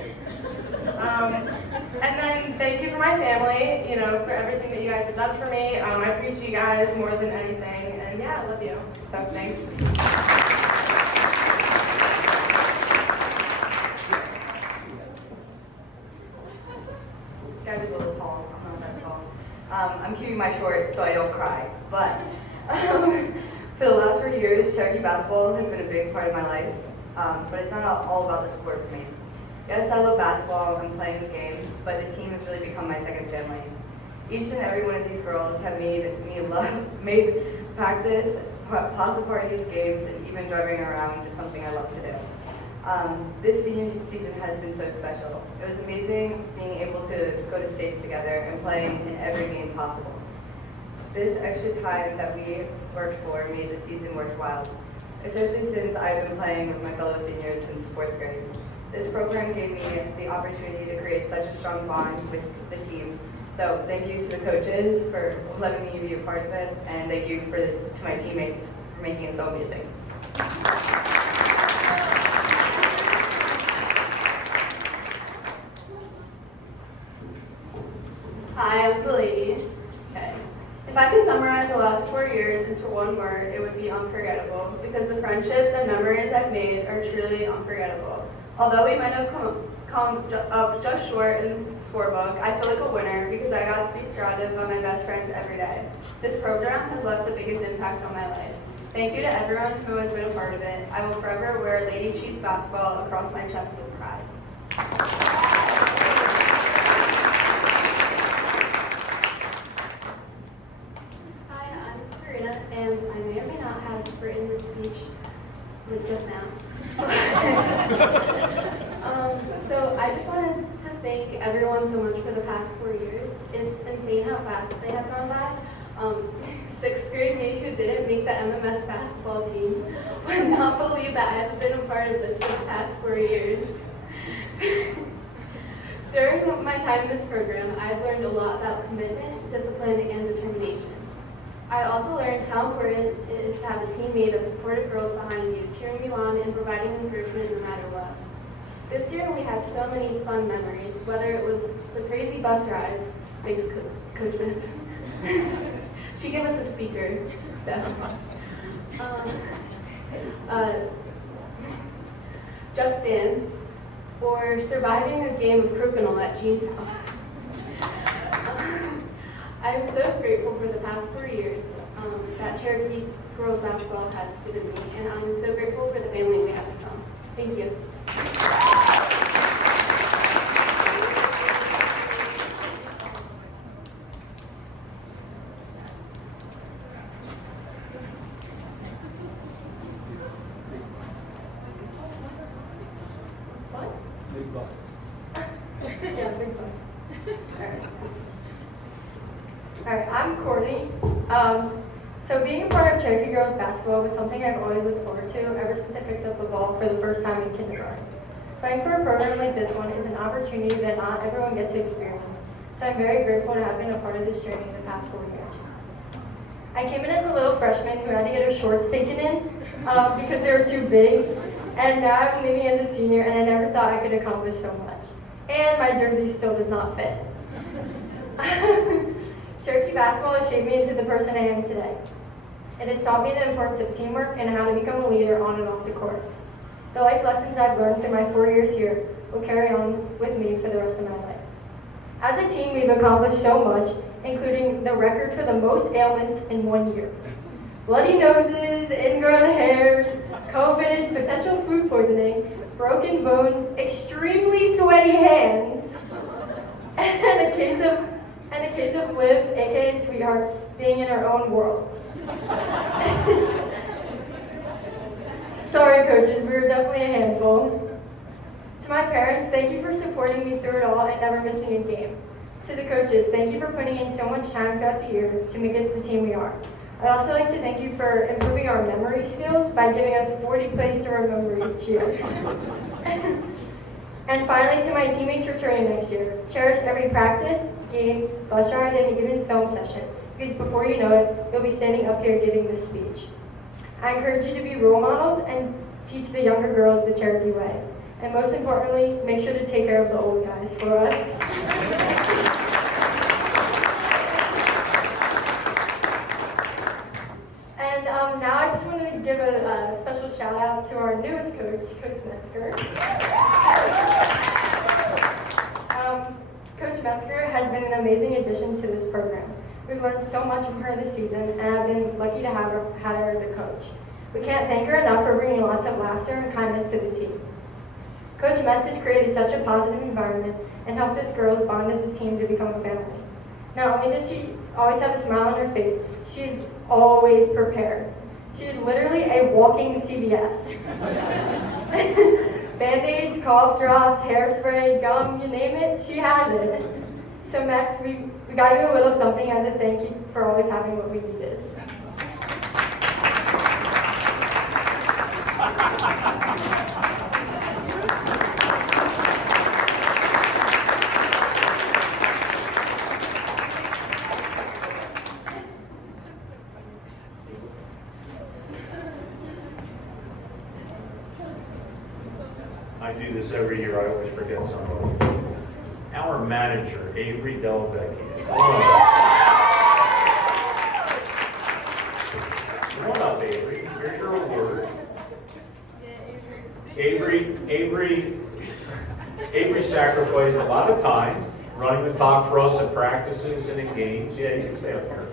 And then, thank you for my family, for everything that you guys have done for me. I appreciate you guys more than anything, and yeah, I love you. So, thanks. Gabby's a little tall, I'm not that tall. I'm keeping my short so I don't cry. But for the last 4 years, Cherokee basketball has been a big part of my life. But it's not all about the sport for me. Yes, I love basketball and playing the game, but the team has really become my second family. Each and every one of these girls have made practice, pasta parties, games, and even driving around is something I love to do. This senior season has been so special. It was amazing being able to go to states together and playing in every game possible. This extra time that we worked for made the season worthwhile, especially since I've been playing with my fellow seniors since 4th grade. This program gave me the opportunity to create such a strong bond with the team. So thank you to the coaches for letting me be a part of it, and thank you to my teammates for making it so amazing. Hi, I'm Delaney. Okay. If I could summarize the last 4 years into one word, it would be unforgettable, because the friendships and memories I've made are truly unforgettable. Although we might have come up just short in the scorebook, I feel like a winner because I got to be surrounded by my best friends every day. This program has left the biggest impact on my life. Thank you to everyone who has been a part of it. I will forever wear Lady Chiefs basketball across my chest with pride. Hi, I'm Serena, and I may or may not have written this speech just now. to thank everyone so much for the past 4 years. It's insane how fast they have gone by. Sixth grade me, who didn't make the MMS basketball team, would not believe that I have been a part of this for the past 4 years. During my time in this program, I've learned a lot about commitment, discipline, and determination. I also learned how important it is to have a team made of supportive girls behind you, cheering you on and providing encouragement no matter what. This year we had so many fun memories, whether it was the crazy bus rides, thanks Coach Vince. She gave us a speaker, so. Just Dance, or surviving a game of crokinole at Jean's house. I'm so grateful for the past 4 years that Cherokee girls basketball has given me, and I'm so grateful for the family we have become. Thank you. What? Big bucks. Yeah, big fun. Alright, I'm Courtney. So being a part of Cherokee Girls Basketball was something I've always looked forward to ever since I picked up the ball for the first time in kindergarten. Playing for a program like this one is an opportunity that not everyone gets to experience, so I'm very grateful to have been a part of this journey in the past 4 years. I came in as a little freshman who had to get her shorts taken in because they were too big, and now I'm leaving as a senior and I never thought I could accomplish so much. And my jersey still does not fit. Cherokee basketball has shaped me into the person I am today. It has taught me the importance of teamwork and how to become a leader on and off the court. The life lessons I've learned through my 4 years here will carry on with me for the rest of my life. As a team, we've accomplished so much, including the record for the most ailments in 1 year. Bloody noses, ingrown hairs, COVID, potential food poisoning, broken bones, extremely sweaty hands, and a case of Liv, aka Sweetheart, being in her own world. Sorry, coaches, we were definitely a handful. To my parents, thank you for supporting me through it all and never missing a game. To the coaches, thank you for putting in so much time throughout the year to make us the team we are. I'd also like to thank you for improving our memory skills by giving us 40 plays to remember each year. And finally, to my teammates returning next year, cherish every practice, game, bus ride, and even film session, because before you know it, you'll be standing up here giving this speech. I encourage you to be role models and teach the younger girls the Cherokee way. And most importantly, make sure to take care of the old guys for us. And now I just wanted to give a special shout out to our newest coach, Coach Metzger. Coach Metzger has been an amazing addition to this program. We've learned so much from her this season, and I've been lucky to have had her as a coach. We can't thank her enough for bringing lots of laughter and kindness to the team. Coach Metz has created such a positive environment and helped us girls bond as a team to become a family. Not only does she always have a smile on her face, she is always prepared. She is literally a walking CVS. Band-aids, cough drops, hairspray, gum, you name it, she has it. So Max, we got you a little something as a thank you for always having what we needed. I do this every year, I always forget somebody. Our manager, Avery Delvecchio. Come on up, Avery. Here's your award. Avery sacrificed a lot of time running the clock for us at practices and in games. Yeah, you can stay up here.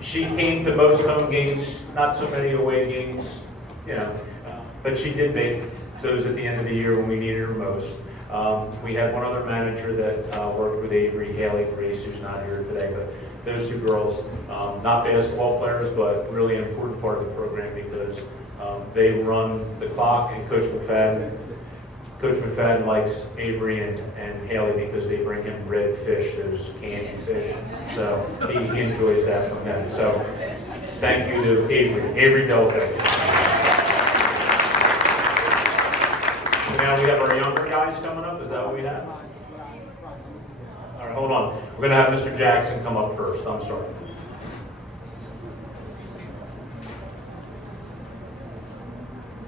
She came to most home games, not so many away games, but she did make those at the end of the year when we needed her most. We had one other manager that worked with Avery, Haley Grace, who's not here today, but those two girls, not basketball players, but really an important part of the program because they run the clock, and Coach McFadden Coach McFadden likes Avery and Haley because they bring him red fish, those candy fish. So he enjoys that from them. So thank you to Avery Delpit. So now we have our younger guys coming up. Is that what we have? All right, hold on. We're going to have Mr. Jackson come up first. I'm sorry.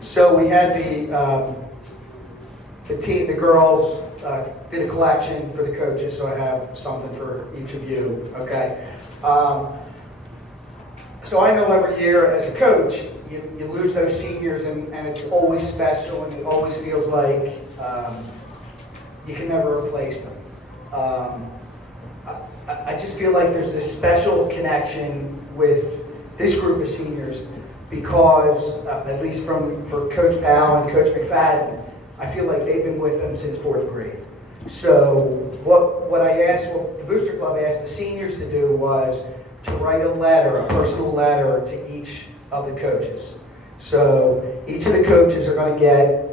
So we had the team, the girls, did a collection for the coaches, so I have something for each of you, okay? So I know every year as a coach, you lose those seniors and it's always special and it always feels like you can never replace them. I just feel like there's this special connection with this group of seniors because, at least for Coach Powell and Coach McFadden, I feel like they've been with them since 4th grade. So what the Booster Club asked the seniors to do was to write a letter, a personal letter to each of the coaches. So each of the coaches are going to get,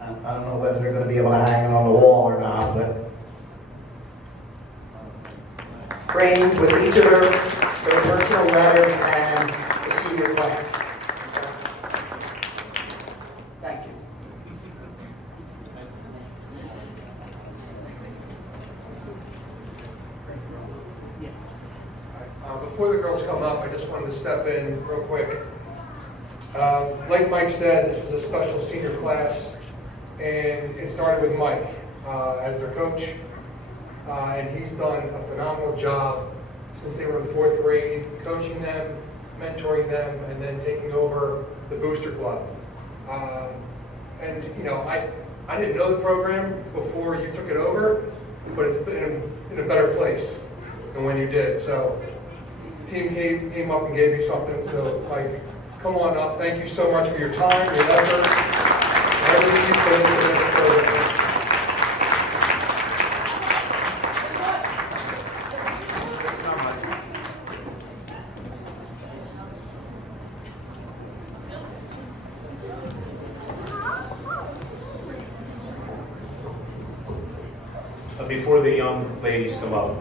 I don't know whether they're going to be able to hang it on the wall or not, but framed with each of their personal letters and the senior class. Thank you. Before the girls come up, I just wanted to step in real quick. Like Mike said, this was a special senior class, and it started with Mike as their coach, and he's done a phenomenal job since they were in 4th grade, coaching them, mentoring them, and then taking over the Booster Club. And you know, I didn't know the program before you took it over, but it's been in a better place than when you did. So the team came up and gave me something. So Mike, come on up. Thank you so much for your time, your effort, everything you put into this program. Before the young ladies come up,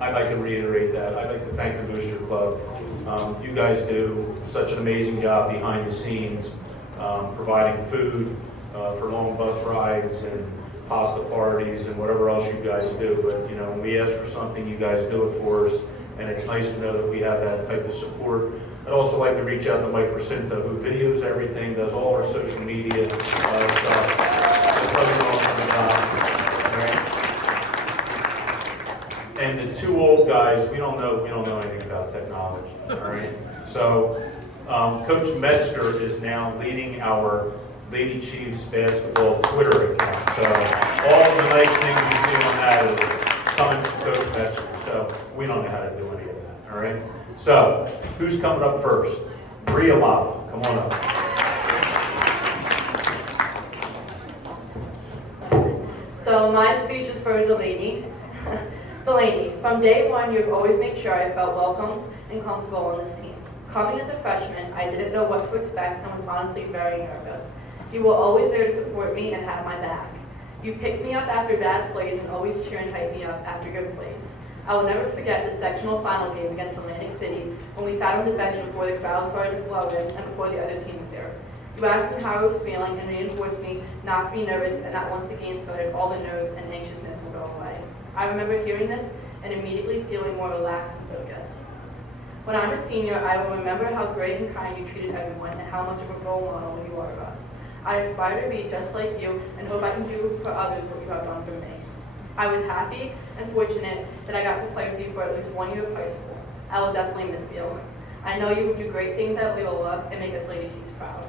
I'd like to reiterate that. I'd like to thank the Booster Club. You guys do such an amazing job behind the scenes, providing food for long bus rides and pasta parties and whatever else you guys do. But you know, when we ask for something, you guys do it for us, and it's nice to know that we have that type of support. I'd also like to reach out to Mike Racinta, who videos everything, does all our social media stuff. Just does an awesome job. And the two old guys, we don't know anything about technology, all right? So Coach Metzger is now leading our Lady Chiefs basketball Twitter account. So all of the nice things you see on that is coming from Coach Metzger. So we don't know how to do any of that, all right? So who's coming up first? Bria Lava, come on up. So my speech is for Delaney. Delaney, from day one, you've always made sure I felt welcome and comfortable on this team. Coming as a freshman, I didn't know what to expect and was honestly very nervous. You were always there to support me and have my back. You picked me up after bad plays and always cheer and hype me up after good plays. I will never forget the sectional final game against Atlantic City when we sat on the bench before the crowd started to flow in and before the other team was there. You asked me how I was feeling and reinforced me not to be nervous and that once the game started, all the nerves and anxiousness will go away. I remember hearing this and immediately feeling more relaxed and focused. When I'm a senior, I will remember how great and kind you treated everyone and how much of a role model you are to us. I aspire to be just like you and hope I can do for others what you have done for me. I was happy and fortunate that I got to play with you for at least 1 year of high school. I will definitely miss you. I know you will do great things at Loyola and make us Lady Chiefs proud.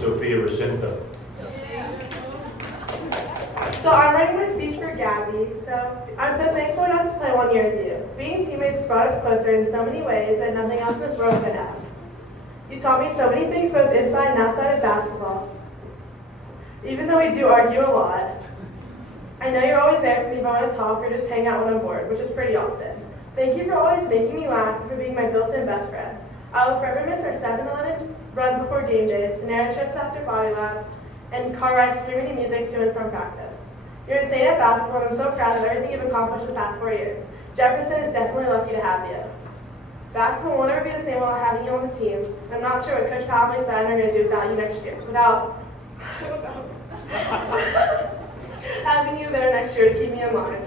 Sophia Racinta. So I'm writing my speech for Gabby. So I'm so thankful not to play 1 year with you. Being teammates has brought us closer in so many ways that nothing else in this world could have. You taught me so many things both inside and outside of basketball. Even though we do argue a lot, I know you're always there for me if I want to talk or just hang out when I'm bored, which is pretty often. Thank you for always making me laugh and for being my built-in best friend. I will forever miss our 7-Eleven runs before game days, and air trips after body lap, and car rides screaming music to and from practice. You're insane at basketball, and I'm so proud of everything you've accomplished the past 4 years. Jefferson is definitely lucky to have you. Basketball won't ever be the same without having you on the team. I'm not sure what Coach Powell and I are going to do without you next year. Without having you there next year to keep me in line.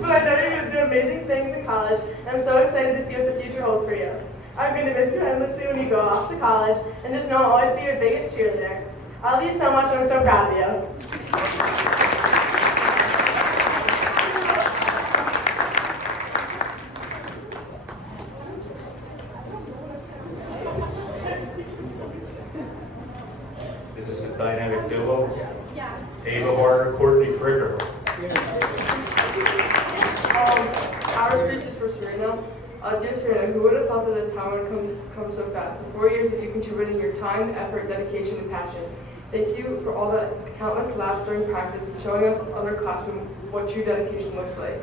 But I know you're going to do amazing things in college, and I'm so excited to see what the future holds for you. I'm going to miss you endlessly when you go off to college, and just know I'll always be your biggest cheerleader. I love you so much, and I'm so proud of you. Is this a dynamic duo? Yeah. Ava Harder, Courtney Fricker. Our speech is for Serena. Dear Serena, who would have thought that the time would come so fast? The 4 years of you contributing your time, effort, dedication, and passion. Thank you for all the countless laps during practice and showing us underclassmen what true dedication looks like.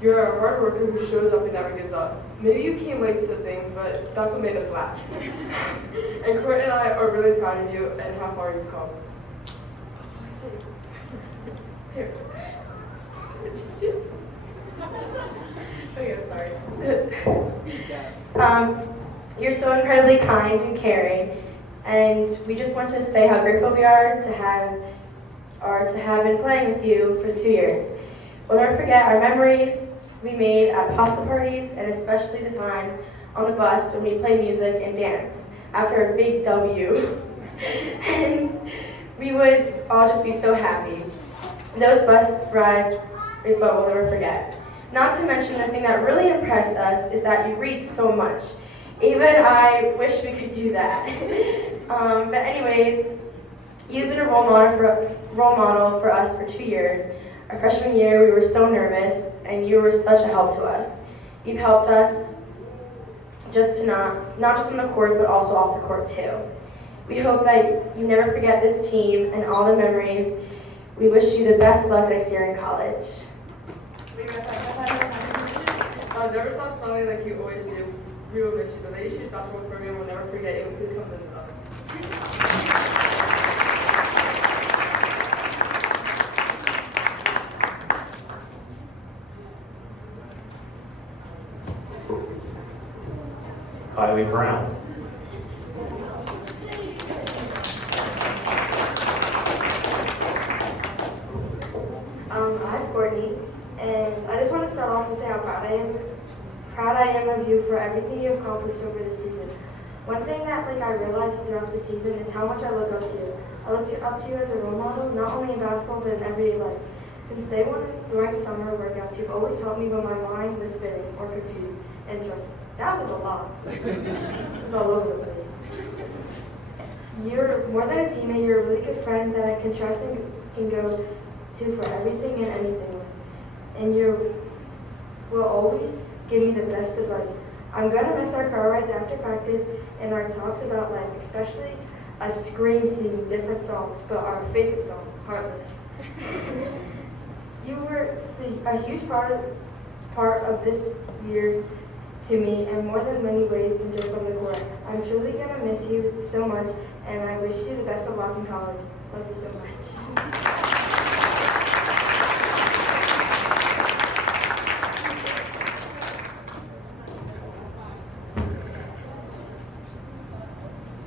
You're a hard worker who shows up and never gives up. Maybe you came late to things, but that's what made us laugh. And Court and I are really proud of you and how far you've come. Here. Okay, sorry. You're so incredibly kind and caring, and we just want to say how grateful we are to have been playing with you for 2 years. We'll never forget our memories we made at pasta parties, and especially the times on the bus when we played music and dance after a big W. And we would all just be so happy. Those bus rides is what we'll never forget. Not to mention, the thing that really impressed us is that you read so much. Even I wish we could do that. But anyways, you've been a role model for us for 2 years. Our freshman year, we were so nervous, and you were such a help to us. You've helped us not just on the court, but also off the court too. We hope that you never forget this team and all the memories. We wish you the best luck next year in college. Never stop smiling like you always do. We will miss you. The Lady Shoes basketball program will never forget you. Please come visit us. Kylie Brown. I'm Courtney, and I just want to start off and say how proud I am of you for everything you've accomplished over the season. One thing that I realized throughout the season is how much I look up to you. I look up to you as a role model, not only in basketball but in everyday life. Since day one during summer workouts, you've always helped me when my mind was spinning or confused. And trust me, that was a lot. It was all over the place. You're more than a teammate. You're a really good friend that I can trust and can go to for everything and anything with. And you will always give me the best advice. I'm going to miss our car rides after practice and our talks about life, especially us scream singing different songs, but our favorite song, Heartless. You were a huge part of this year to me, and more than many ways than just on the court. I'm truly going to miss you so much, and I wish you the best of luck in college. Love you so much.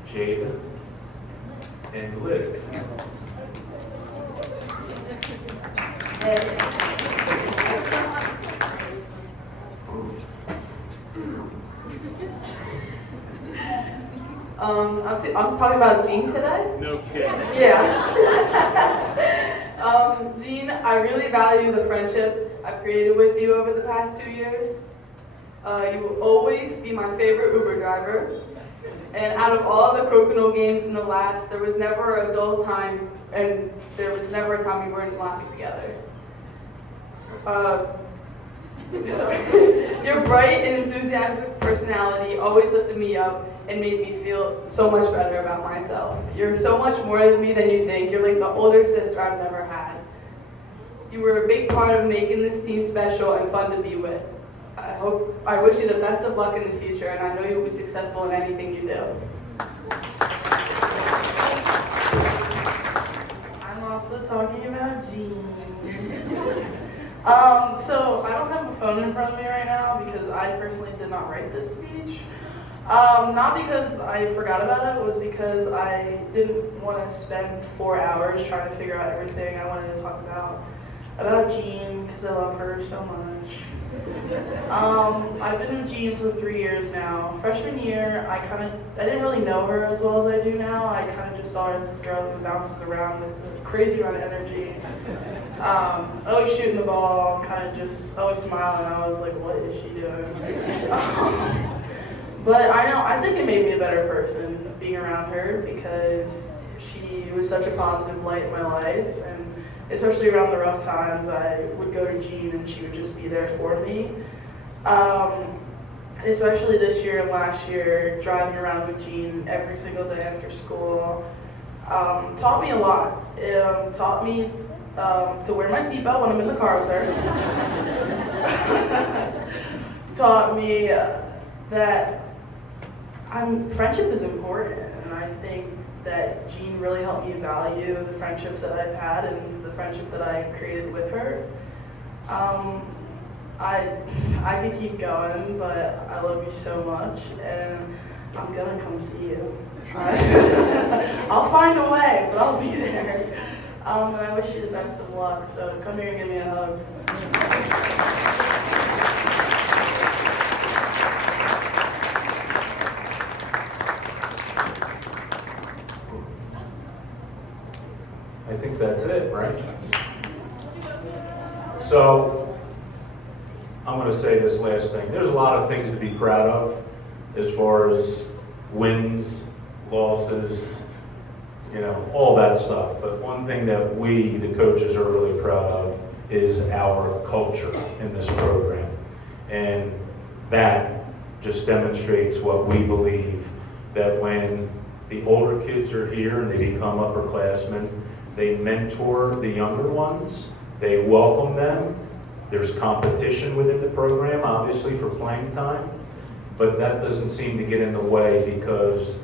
Jada and Liv. I'm talking about Jean today. No kidding. Yeah. Jean, I really value the friendship I've created with you over the past 2 years. You will always be my favorite Uber driver. And out of all the crokinole games in the laps, there was never a dull time, and there was never a time we weren't laughing together. Your bright and enthusiastic personality always lifted me up and made me feel so much better about myself. You're so much more than me than you think. You're like the older sister I've never had. You were a big part of making this team special and fun to be with. I wish you the best of luck in the future, and I know you'll be successful in anything you do. I'm also talking about Jean. So I don't have a phone in front of me right now because I personally did not write this speech. Not because I forgot about it, it was because I didn't want to spend 4 hours trying to figure out everything I wanted to talk about Jean because I love her so much. I've been with Jean for 3 years now. Freshman year, I didn't really know her as well as I do now. I kind of just saw her as this girl who bounces around with a crazy amount of energy. Always shooting the ball, kind of just always smiling. I was like, what is she doing? But I think it made me a better person just being around her because she was such a positive light in my life. And especially around the rough times, I would go to Jean and she would just be there for me. Especially this year and last year, driving around with Jean every single day after school taught me a lot. It taught me to wear my seatbelt when I'm in the car with her. Taught me that friendship is important, and I think that Jean really helped me value the friendships that I've had and the friendship that I created with her. I could keep going, but I love you so much, and I'm gonna come see you. I'll find a way, but I'll be there. And I wish you the best of luck, so come here and give me a hug. I think that's it, right? So, I'm going to say this last thing. There's a lot of things to be proud of as far as wins, losses, all that stuff. But one thing that we, the coaches, are really proud of is our culture in this program. And that just demonstrates what we believe, that when the older kids are here and they become upperclassmen, they mentor the younger ones, they welcome them. There's competition within the program, obviously, for playing time, but that doesn't seem to get in the way because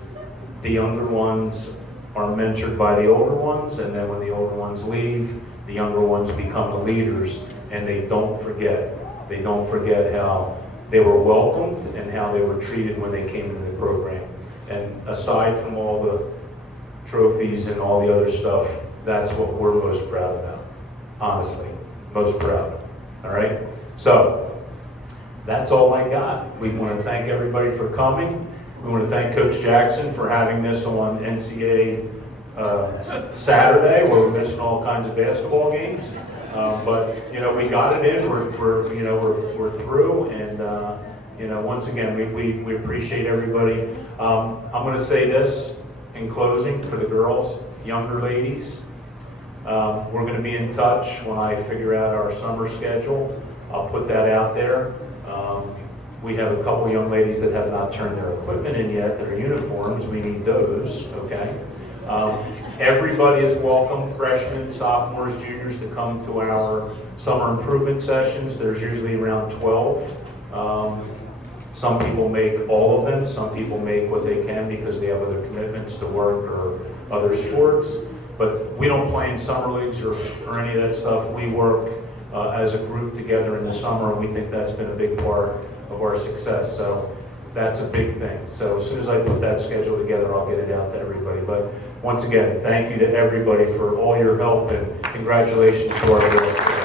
the younger ones are mentored by the older ones, and then when the older ones leave, the younger ones become the leaders, and they don't forget. They don't forget how they were welcomed and how they were treated when they came into the program. And aside from all the trophies and all the other stuff, that's what we're most proud about, honestly, most proud. All right? So, that's all I got. We want to thank everybody for coming. We want to thank Coach Jackson for having this on NCAA Saturday, where we're missing all kinds of basketball games. But we got it in. We're through, and once again, we appreciate everybody. I'm going to say this in closing for the girls, younger ladies. We're going to be in touch when I figure out our summer schedule. I'll put that out there. We have a couple young ladies that have not turned their equipment in yet, their uniforms. We need those, okay? Everybody is welcome, freshmen, sophomores, juniors, to come to our summer improvement sessions. There's usually around 12. Some people make all of them. Some people make what they can because they have other commitments to work or other sports. But we don't play in summer leagues or any of that stuff. We work as a group together in the summer, and we think that's been a big part of our success. So that's a big thing. So as soon as I put that schedule together, I'll get it out to everybody. But once again, thank you to everybody for all your help, and congratulations to our girls.